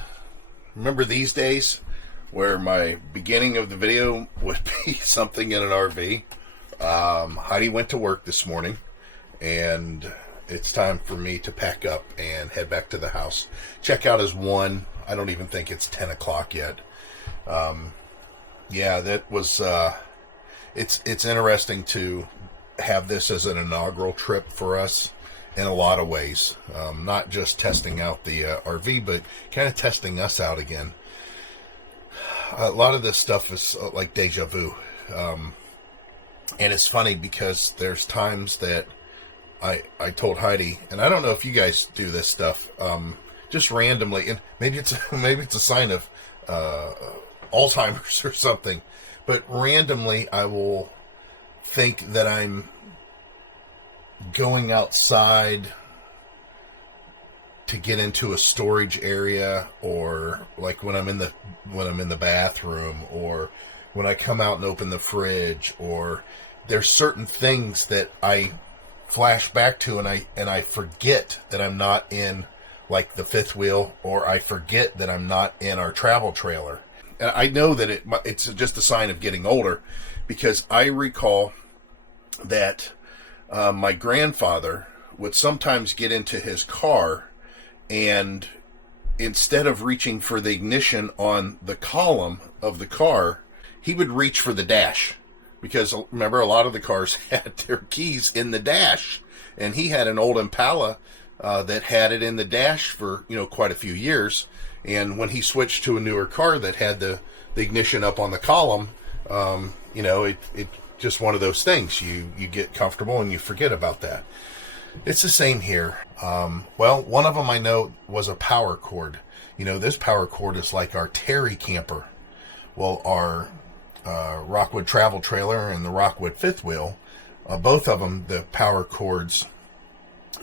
Remember these days where my beginning of the video would be something in an RV? Heidi went to work this morning, and it's time for me to pack up and head back to the house. Check out his one. I don't even think it's 10 o'clock yet. Yeah, that was, it's interesting to have this as an inaugural trip for us in a lot of ways. Not just testing out the RV, but kind of testing us out again. A lot of this stuff is like deja vu. And it's funny because there's times that I told Heidi, and I don't know if you guys do this stuff, just randomly, and maybe it's a sign of Alzheimer's or something, but randomly I will think that I'm going outside to get into a storage area, or like when I'm in the bathroom, or when I come out and open the fridge, or there's certain things that I flash back to, and I forget that I'm not in like the fifth wheel, or I forget that I'm not in our travel trailer. And I know that it's just a sign of getting older, because I recall that my grandfather would sometimes get into his car, and instead of reaching for the ignition on the column of the car, he would reach for the dash. Because remember, a lot of the cars had their keys in the dash, and he had an old Impala that had it in the dash for quite a few years. And when he switched to a newer car that had the ignition up on the column, it just one of those things. You get comfortable and you forget about that. It's the same here. Well, one of them I know was a power cord. This power cord is like our Terry camper. Well, our Rockwood travel trailer and the Rockwood fifth wheel, both of them, the power cords,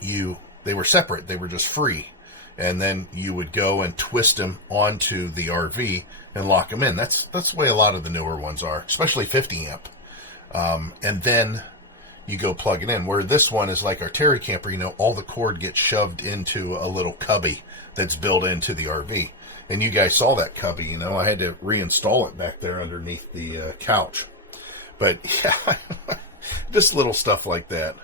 they were separate. They were just free. And then you would go and twist them onto the RV and lock them in. That's the way a lot of the newer ones are, especially 50 amp. And then you go plug it in. Where this one is like our Terry camper, all the cord gets shoved into a little cubby that's built into the RV. And you guys saw that cubby, I had to reinstall it back there underneath the couch. But yeah, just little stuff like that.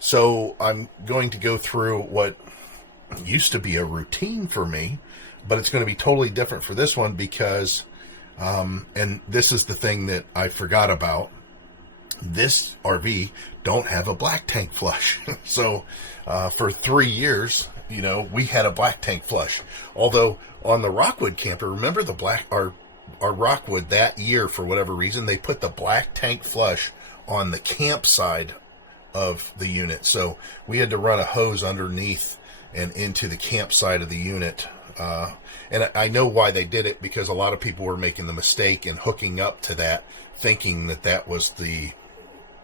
So I'm going to go through what used to be a routine for me, but it's going to be totally different for this one because, and this is the thing that I forgot about, this RV don't have a black tank flush. So for 3 years, we had a black tank flush. Although on the Rockwood camper, remember our Rockwood that year, for whatever reason, they put the black tank flush on the camp side of the unit. So we had to run a hose underneath and into the campsite of the unit. And I know why they did it, because a lot of people were making the mistake in hooking up to that, thinking that was the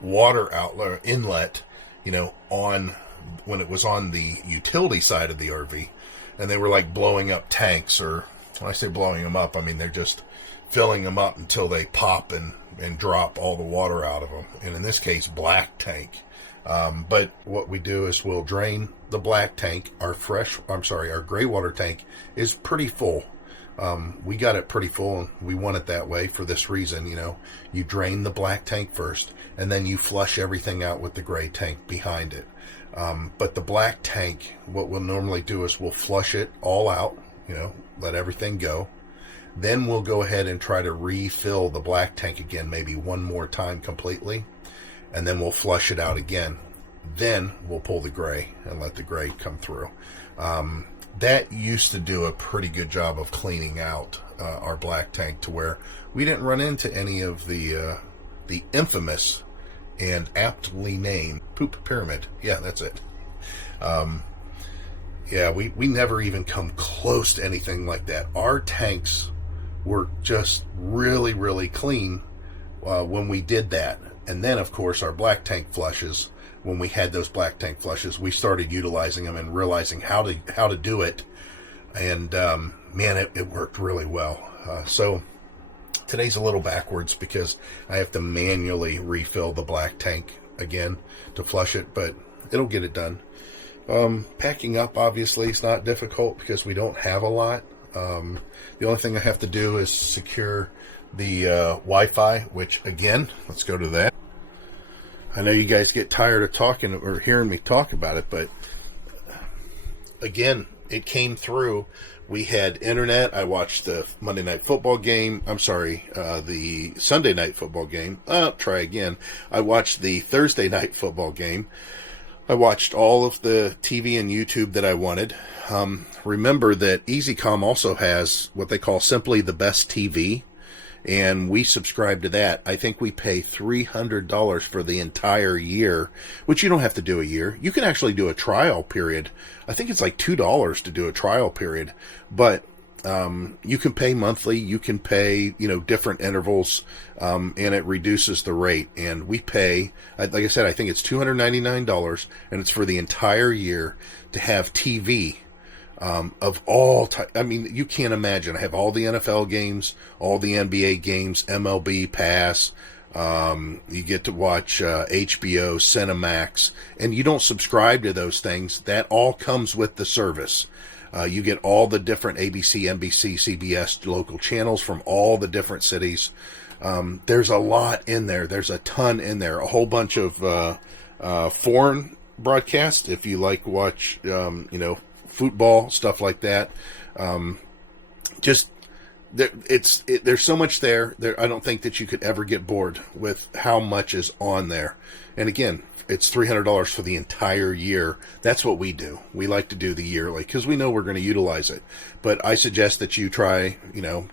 water outlet inlet, on when it was on the utility side of the RV. And they were like blowing up tanks, or when I say blowing them up, I mean they're just filling them up until they pop and drop all the water out of them. And in this case, black tank. But what we do is we'll drain the black tank. Our gray water tank is pretty full. We got it pretty full, and we want it that way for this reason. You drain the black tank first, and then you flush everything out with the gray tank behind it. But the black tank, what we'll normally do is we'll flush it all out, let everything go. Then we'll go ahead and try to refill the black tank again, maybe one more time completely. And then we'll flush it out again. Then we'll pull the gray and let the gray come through. That used to do a pretty good job of cleaning out our black tank to where we didn't run into any of the infamous and aptly named poop pyramid. Yeah, that's it. We never even come close to anything like that. Our tanks were just really, really clean when we did that. And then, of course, our black tank flushes, when we had those black tank flushes, we started utilizing them and realizing how to do it. And, man, it worked really well. So today's a little backwards because I have to manually refill the black tank again to flush it, but it'll get it done. Packing up, obviously, is not difficult because we don't have a lot. The only thing I have to do is secure the Wi-Fi, which, again, let's go to that. I know you guys get tired of talking or hearing me talk about it, but again, it came through. We had internet. I watched the Monday Night Football game. I'm sorry, the Sunday Night Football game. Try again. I watched the Thursday Night Football game. I watched all of the TV and YouTube that I wanted. Remember that EasyCom also has what they call Simply the Best TV, and we subscribe to that. I think we pay $300 for the entire year, which you don't have to do a year. You can actually do a trial period. I think it's like $2 to do a trial period, but you can pay monthly, you can pay, different intervals, and it reduces the rate. And we pay, like I said, I think it's $299, and it's for the entire year to have TV of all type. I mean, you can't imagine. I have all the NFL games, all the NBA games, MLB Pass. You get to watch HBO, Cinemax, and you don't subscribe to those things. That all comes with the service. You get all the different ABC, NBC, CBS local channels from all the different cities. There's a lot in there. There's a ton in there. A whole bunch of foreign broadcasts, if you like watch, football, stuff like that. There's so much there. I don't think that you could ever get bored with how much is on there. And again, it's $300 for the entire year. That's what we do. We like to do the yearly because we know we're going to utilize it. But I suggest that you try,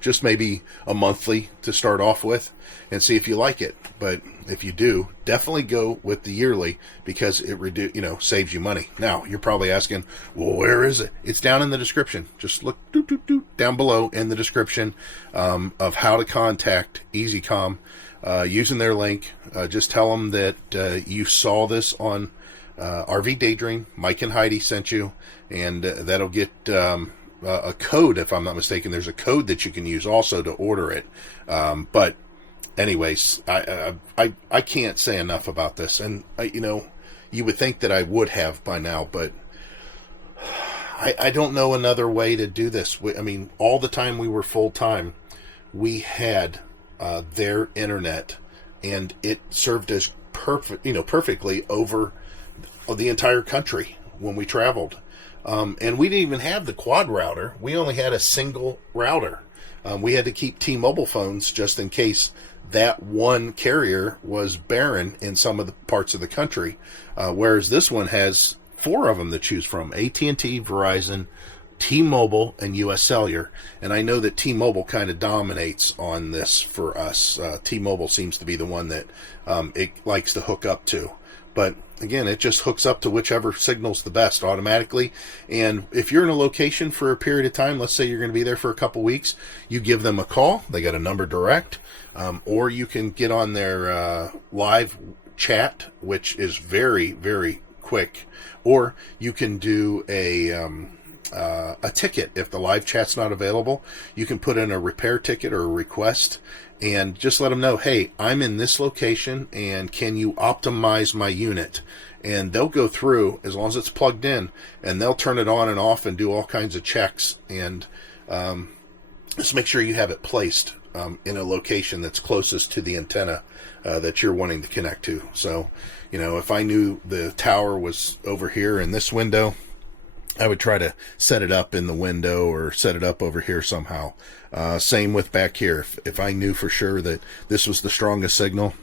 just maybe a monthly to start off with and see if you like it. But if you do, definitely go with the yearly because it saves you money. Now, you're probably asking, well, where is it? It's down in the description. Just look down below in the description of how to contact EasyCom. Using their link, just tell them that you saw this on RVDaydream. Mike and Heidi sent you, and that'll get a code, if I'm not mistaken. There's a code that you can use also to order it. But anyways, I can't say enough about this, and you would think that I would have by now, but I don't know another way to do this. I mean, all the time we were full time, we had their internet, and it served as perfectly over the entire country when we traveled. And we didn't even have the quad router. We only had a single router. We had to keep T-Mobile phones just in case that one carrier was barren in some of the parts of the country. Whereas this one has 4 of them to choose from: AT&T, Verizon, T-Mobile, and U.S. Cellular. And I know that T-Mobile kind of dominates on this for us. T-Mobile seems to be the one that it likes to hook up to. But again, it just hooks up to whichever signal's the best automatically. And if you're in a location for a period of time, let's say you're going to be there for a couple weeks, you give them a call. They got a number direct. Or you can get on their live chat, which is very, very quick. Or you can do a ticket. If the live chat's not available, you can put in a repair ticket or a request and just let them know, hey, I'm in this location and can you optimize my unit? And they'll go through, as long as it's plugged in, and they'll turn it on and off and do all kinds of checks, and just make sure you have it placed in a location that's closest to the antenna that you're wanting to connect to. So, if I knew the tower was over here in this window, I would try to set it up in the window or set it up over here somehow. Same with back here. If I knew for sure that this was the strongest signal,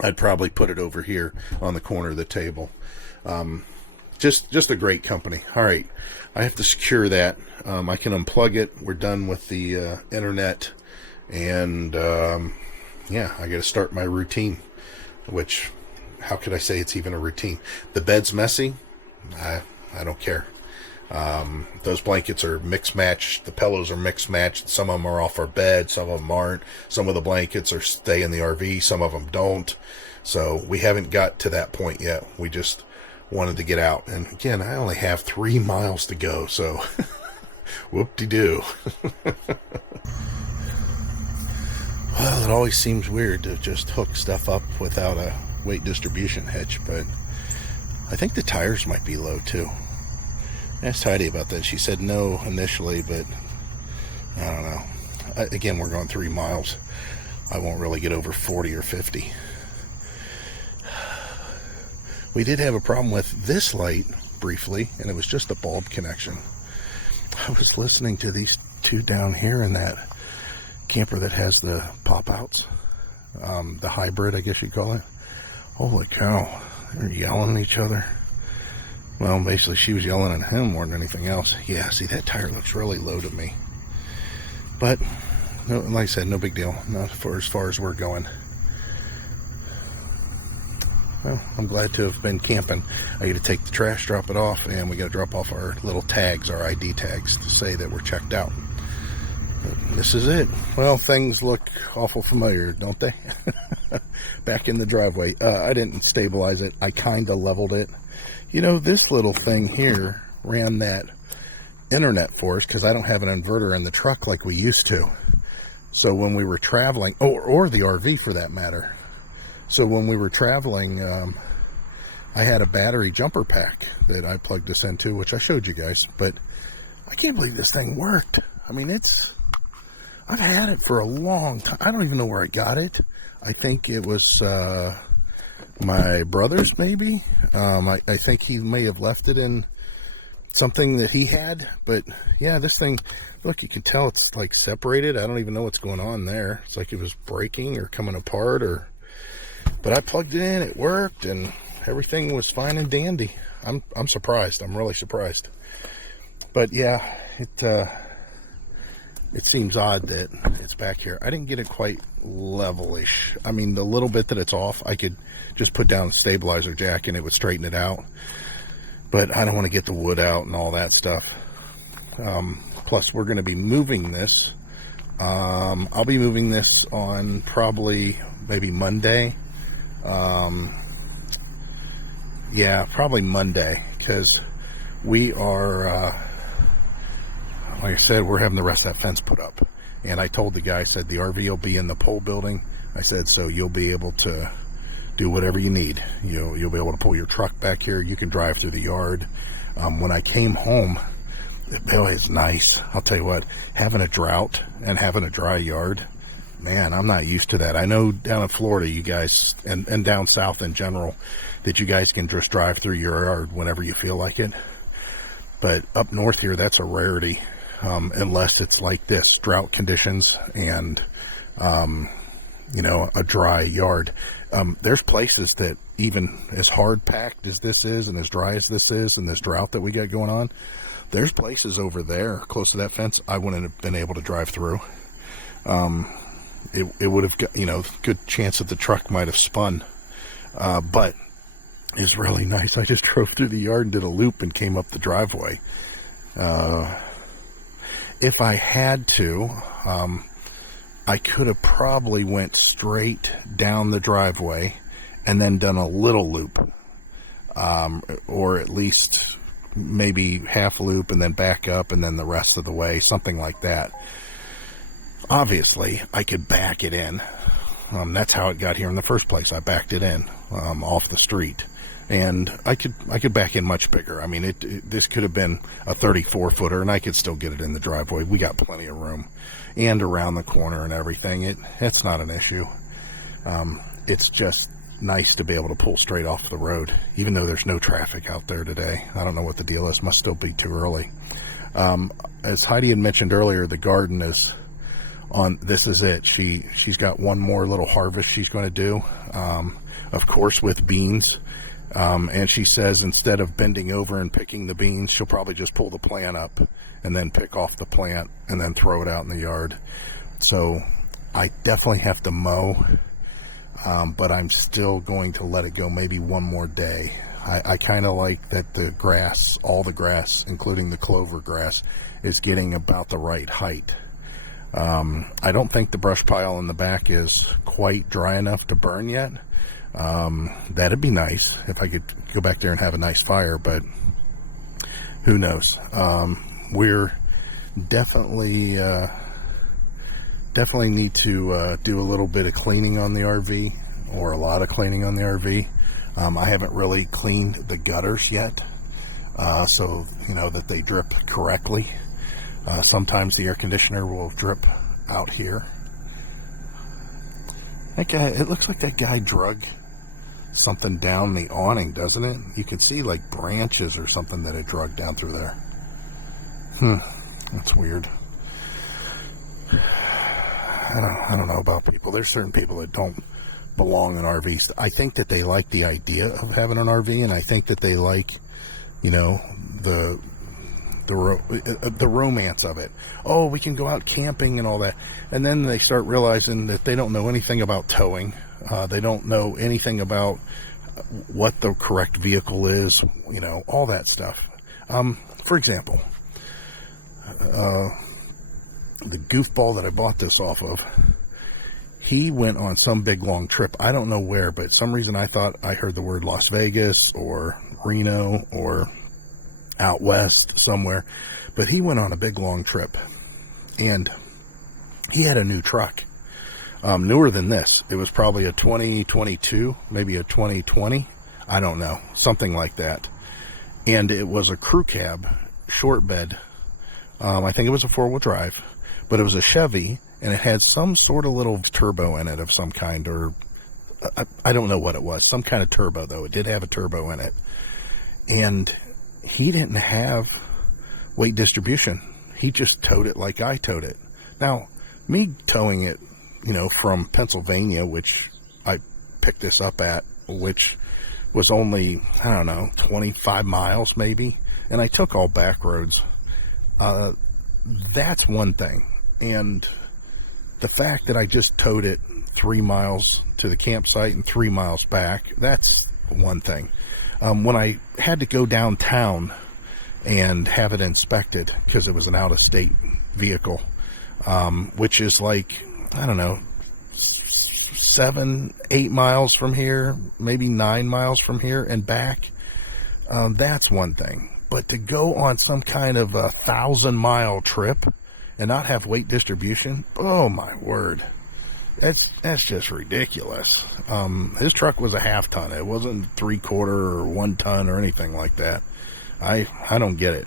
I'd probably put it over here on the corner of the table. Just a great company. All right, I have to secure that. I can unplug it. We're done with the internet. And, I got to start my routine, which, how could I say it's even a routine? The bed's messy. I don't care. Those blankets are mixed matched. The pillows are mixed matched. Some of them are off our bed. Some of them aren't. Some of the blankets stay in the RV. Some of them don't. So we haven't got to that point yet. We just wanted to get out. And again, I only have 3 miles to go. So whoop-de-doo. Well, it always seems weird to just hook stuff up without a weight distribution hitch, but I think the tires might be low too. I asked Heidi about that. She said no initially, but I don't know. Again, we're going 3 miles. I won't really get over 40 or 50. We did have a problem with this light briefly, and it was just a bulb connection. I was listening to these two down here in that camper that has the pop-outs. The hybrid, I guess you'd call it. Holy cow. They're yelling at each other. Well, basically, she was yelling at him more than anything else. Yeah, see, that tire looks really low to me. But, no, like I said, no big deal. Not for as far as we're going. Well, I'm glad to have been camping. I got to take the trash, drop it off, and we got to drop off our little tags, our ID tags, to say that we're checked out. But this is it. Well, things look awful familiar, don't they? Back in the driveway. I didn't stabilize it. I kind of leveled it. You know, this little thing here ran that internet for us because I don't have an inverter in the truck like we used to. So when we were traveling, or the RV for that matter. So when we were traveling, I had a battery jumper pack that I plugged this into, which I showed you guys. But I can't believe this thing worked. I mean, I've had it for a long time. I don't even know where I got it. I think it was my brother's, maybe. I think he may have left it in something that he had. But yeah, this thing, look, you can tell it's like separated. I don't even know what's going on there. It's like it was breaking or coming apart. But I plugged it in, it worked, and everything was fine and dandy. I'm surprised. I'm really surprised. But yeah, it seems odd that it's back here. I didn't get it quite levelish. I mean, the little bit that it's off, I could just put down a stabilizer jack and it would straighten it out. But I don't want to get the wood out and all that stuff. Plus, we're going to be moving this. I'll be moving this on probably maybe Monday. Yeah, probably Monday, because we are, like I said, we're having the rest of that fence put up. And I told the guy, I said, the RV will be in the pole building. I said, so you'll be able to do whatever you need. You'll be able to pull your truck back here. You can drive through the yard. When I came home, boy, it's nice. I'll tell you what, having a drought and having a dry yard, man, I'm not used to that. I know down in Florida, you guys, and down south in general, that you guys can just drive through your yard whenever you feel like it. But up north here, that's a rarity, unless it's like this, drought conditions and, you know, a dry yard. There's places that even as hard packed as this is and as dry as this is and this drought that we got going on, there's places over there close to that fence I wouldn't have been able to drive through. It would have got, you know, good chance that the truck might have spun. But it's really nice. I just drove through the yard and did a loop and came up the driveway. If I had to, I could have probably went straight down the driveway and then done a little loop. Or at least maybe half loop and then back up and then the rest of the way, something like that. Obviously, I could back it in. That's how it got here in the first place. I backed it in off the street, and I could back in much bigger. I mean, this could have been a 34-footer, and I could still get it in the driveway. We got plenty of room, and around the corner and everything. It's not an issue. It's just nice to be able to pull straight off the road, even though there's no traffic out there today. I don't know what the deal is. Must still be too early. As Heidi had mentioned earlier, the garden is on. This is it. She's got one more little harvest she's going to do, of course, with beans. And she says instead of bending over and picking the beans, she'll probably just pull the plant up and then pick off the plant and then throw it out in the yard. So I definitely have to mow. But I'm still going to let it go maybe one more day. I kind of like that the grass, all the grass, including the clover grass, is getting about the right height. I don't think the brush pile in the back is quite dry enough to burn yet. That'd be nice if I could go back there and have a nice fire, but who knows? We're definitely need to do a little bit of cleaning on the RV, or a lot of cleaning on the RV. I haven't really cleaned the gutters yet, so you know that they drip correctly. Sometimes the air conditioner will drip out here. That guy, it looks like that guy drug something down the awning, doesn't it? You could see like branches or something that it drug down through there. That's weird. I don't know about people. There's certain people that don't belong in RVs. I think that they like the idea of having an RV, and I think that they like, you know, the romance of it. Oh, we can go out camping and all that. And then they start realizing that they don't know anything about towing. They don't know anything about what the correct vehicle is, you know, all that stuff. For example, the goofball that I bought this off of, he went on some big long trip. I don't know where, but some reason I thought I heard the word Las Vegas or Reno or out west somewhere. But he went on a big long trip, and he had a new truck, newer than this. It was probably a 2022, maybe a 2020. I don't know, something like that. And it was a crew cab, short bed. I think it was a 4-wheel drive, but it was a Chevy, and it had some sort of little turbo in it of some kind, or I don't know what it was. Some kind of turbo, though. It did have a turbo in it. And he didn't have weight distribution. He just towed it like I towed it. Now, me towing it, you know, from Pennsylvania, which I picked this up at, which was only, I don't know, 25 miles maybe, and I took all back roads. That's one thing. And the fact that I just towed it 3 miles to the campsite and 3 miles back, that's one thing. When I had to go downtown and have it inspected, because it was an out-of-state vehicle, which is like, I don't know, 7-8 miles from here, maybe 9 miles from here and back, that's one thing. But to go on some kind of 1,000-mile trip and not have weight distribution, oh my word, that's just ridiculous. His truck was a half ton. It wasn't 3/4 or 1 ton or anything like that. I don't get it.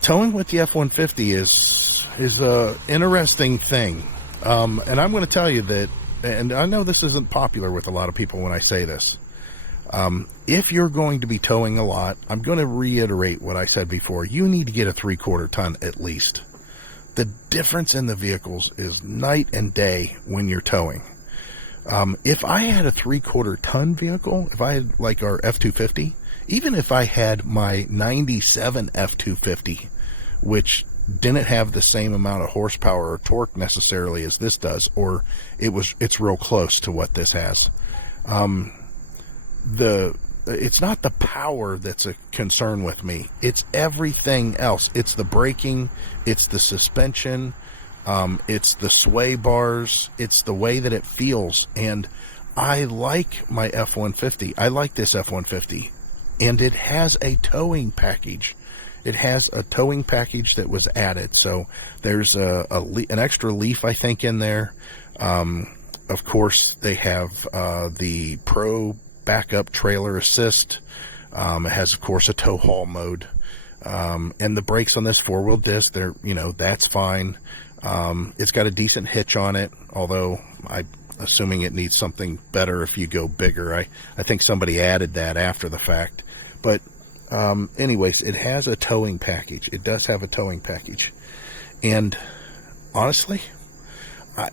Towing with the F-150 is a interesting thing. And I'm going to tell you that, and I know this isn't popular with a lot of people when I say this. If you're going to be towing a lot, I'm going to reiterate what I said before. You need to get a 3/4 ton at least. The difference in the vehicles is night and day when you're towing. If I had a 3/4 ton vehicle, if I had like our F-250, even if I had my 97 F-250, which didn't have the same amount of horsepower or torque necessarily as this does, or it's real close to what this has. It's not the power that's a concern with me. It's everything else. It's the braking, it's the suspension, it's the sway bars, it's the way that it feels. And I like my F-150. I like this F-150. And it has a towing package. It has a towing package that was added. So there's an extra leaf, I think, in there. Of course, they have the Pro backup trailer assist. It has, of course, a tow haul mode. And the brakes on this 4-wheel disc, that's fine. It's got a decent hitch on it, although I'm assuming it needs something better if you go bigger. I think somebody added that after the fact. But anyways, it has a towing package. It does have a towing package. And honestly,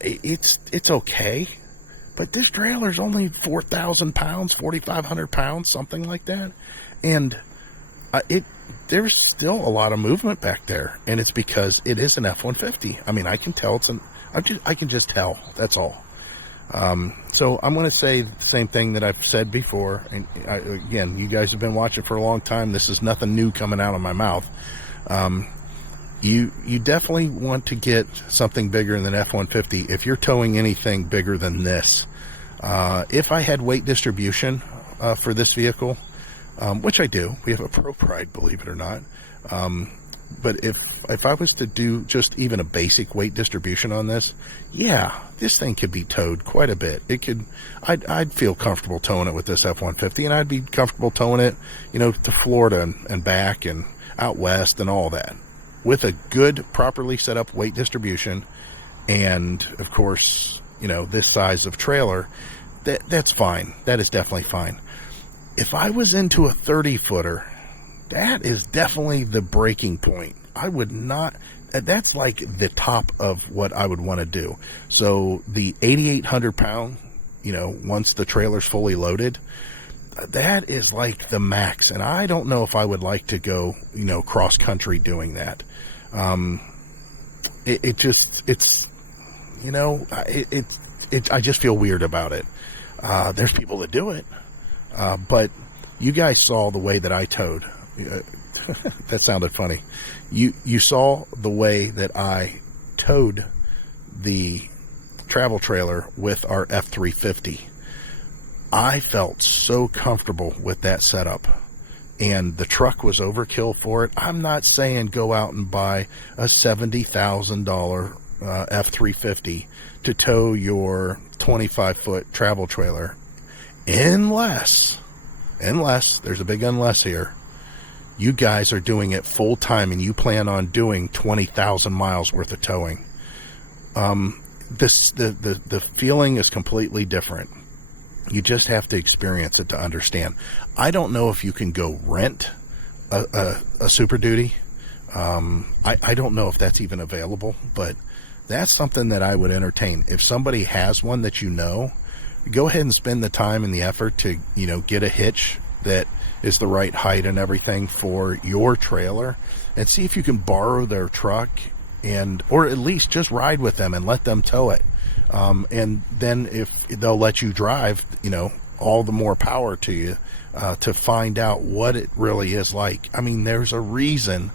it's okay. But this trailer's only 4,000 pounds, 4,500 pounds, something like that. And there's still a lot of movement back there. And it's because it is an F-150. I mean, I can tell I can just tell. That's all. So I'm going to say the same thing that I've said before. And again, you guys have been watching for a long time. This is nothing new coming out of my mouth. You definitely want to get something bigger than F-150 if you're towing anything bigger than this. If I had weight distribution for this vehicle, which I do, we have a Pro Pride, believe it or not. But if I was to do just even a basic weight distribution on this, yeah, this thing could be towed quite a bit. I'd feel comfortable towing it with this F-150, and I'd be comfortable towing it, to Florida and back and out west and all that, with a good, properly set up weight distribution, and of course, this size of trailer. That's fine. That is definitely fine. If I was into a 30-footer, that is definitely the breaking point I would not. That's like the top of what I would want to do. So the 8,800 pound, once the trailer's fully loaded, that is like the max. And I don't know if I would like to go, cross country doing that. I just feel weird about it. There's people that do it. But you guys saw the way that I towed. That sounded funny. You saw the way that I towed the travel trailer with our F350. I felt so comfortable with that setup, and the truck was overkill for it. I'm not saying go out and buy a $70,000 F350 to tow your 25-foot travel trailer, unless there's a big unless here. You guys are doing it full time and you plan on doing 20,000 miles worth of towing. The feeling is completely different. You just have to experience it to understand. I don't know if you can go rent a Super Duty. I don't know if that's even available, but that's something that I would entertain. If somebody has one that go ahead and spend the time and the effort to, get a hitch that is the right height and everything for your trailer, and see if you can borrow their truck or at least just ride with them and let them tow it. And then if they'll let you drive, all the more power to you, to find out what it really is like. I mean, there's a reason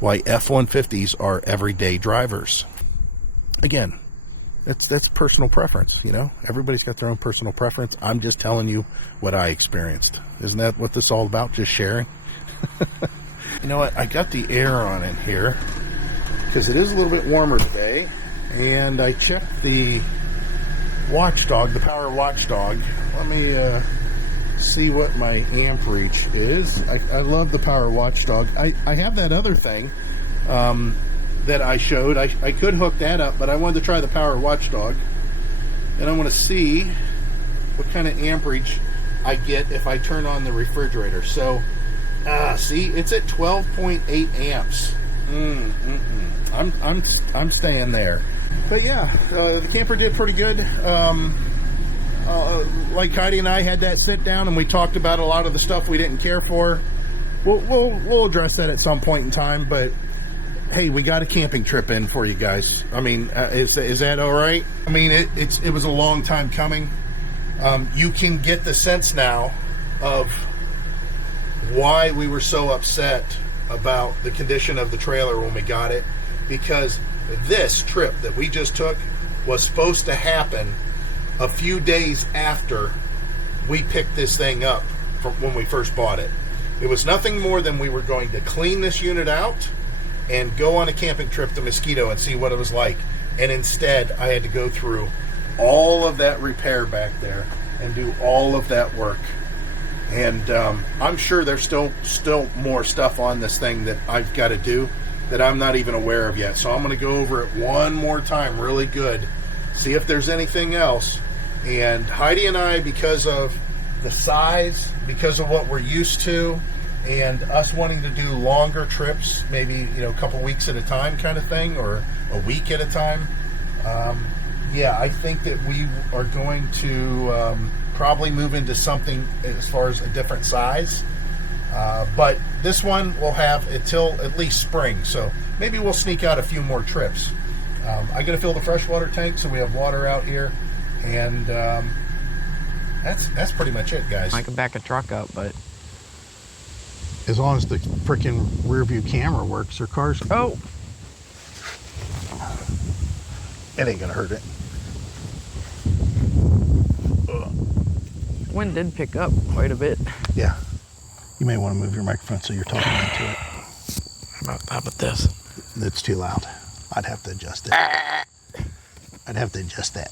why F-150s are everyday drivers. Again, that's personal preference, Everybody's got their own personal preference. I'm just telling you what I experienced. Isn't that what this is all about? Just sharing? You know what? I got the air on in here because it is a little bit warmer today. And I checked the watchdog, the power watchdog. Let me see what my amp reach is. I love the power watchdog. I have that other thing that I showed. I could hook that up, but I wanted to try the power watchdog. And I want to see what kind of amp reach I get if I turn on the refrigerator. So, see, it's at 12.8 amps. I'm staying there. But yeah, the camper did pretty good. Like Heidi and I had that sit down and we talked about a lot of the stuff we didn't care for. We'll address that at some point in time. But hey, we got a camping trip in for you guys. I mean, is that all right? I mean, it was a long time coming. You can get the sense now of why we were so upset about the condition of the trailer when we got it, because this trip that we just took was supposed to happen a few days after we picked this thing up from when we first bought it. It was nothing more than we were going to clean this unit out and go on a camping trip to Mosquito and see what it was like. And instead, I had to go through all of that repair back there and do all of that work. And I'm sure there's still more stuff on this thing that I've got to do that I'm not even aware of yet. So I'm going to go over it one more time really good, see if there's anything else. And Heidi and I, because of the size, because of what we're used to, and us wanting to do longer trips, maybe a couple weeks at a time kind of thing, or a week at a time, I think that we are going to probably move into something as far as a different size. But this one we'll have until at least spring, so maybe we'll sneak out a few more trips. I got to fill the freshwater tank, so we have water out here, and that's pretty much it, guys. I can back a truck up, but as long as the freaking rear view camera works, or cars. Oh, it ain't gonna hurt it. Wind did pick up quite a bit. Yeah. You may want to move your microphone so you're talking into it. How about this? It's too loud. I'd have to adjust it. I'd have to adjust that.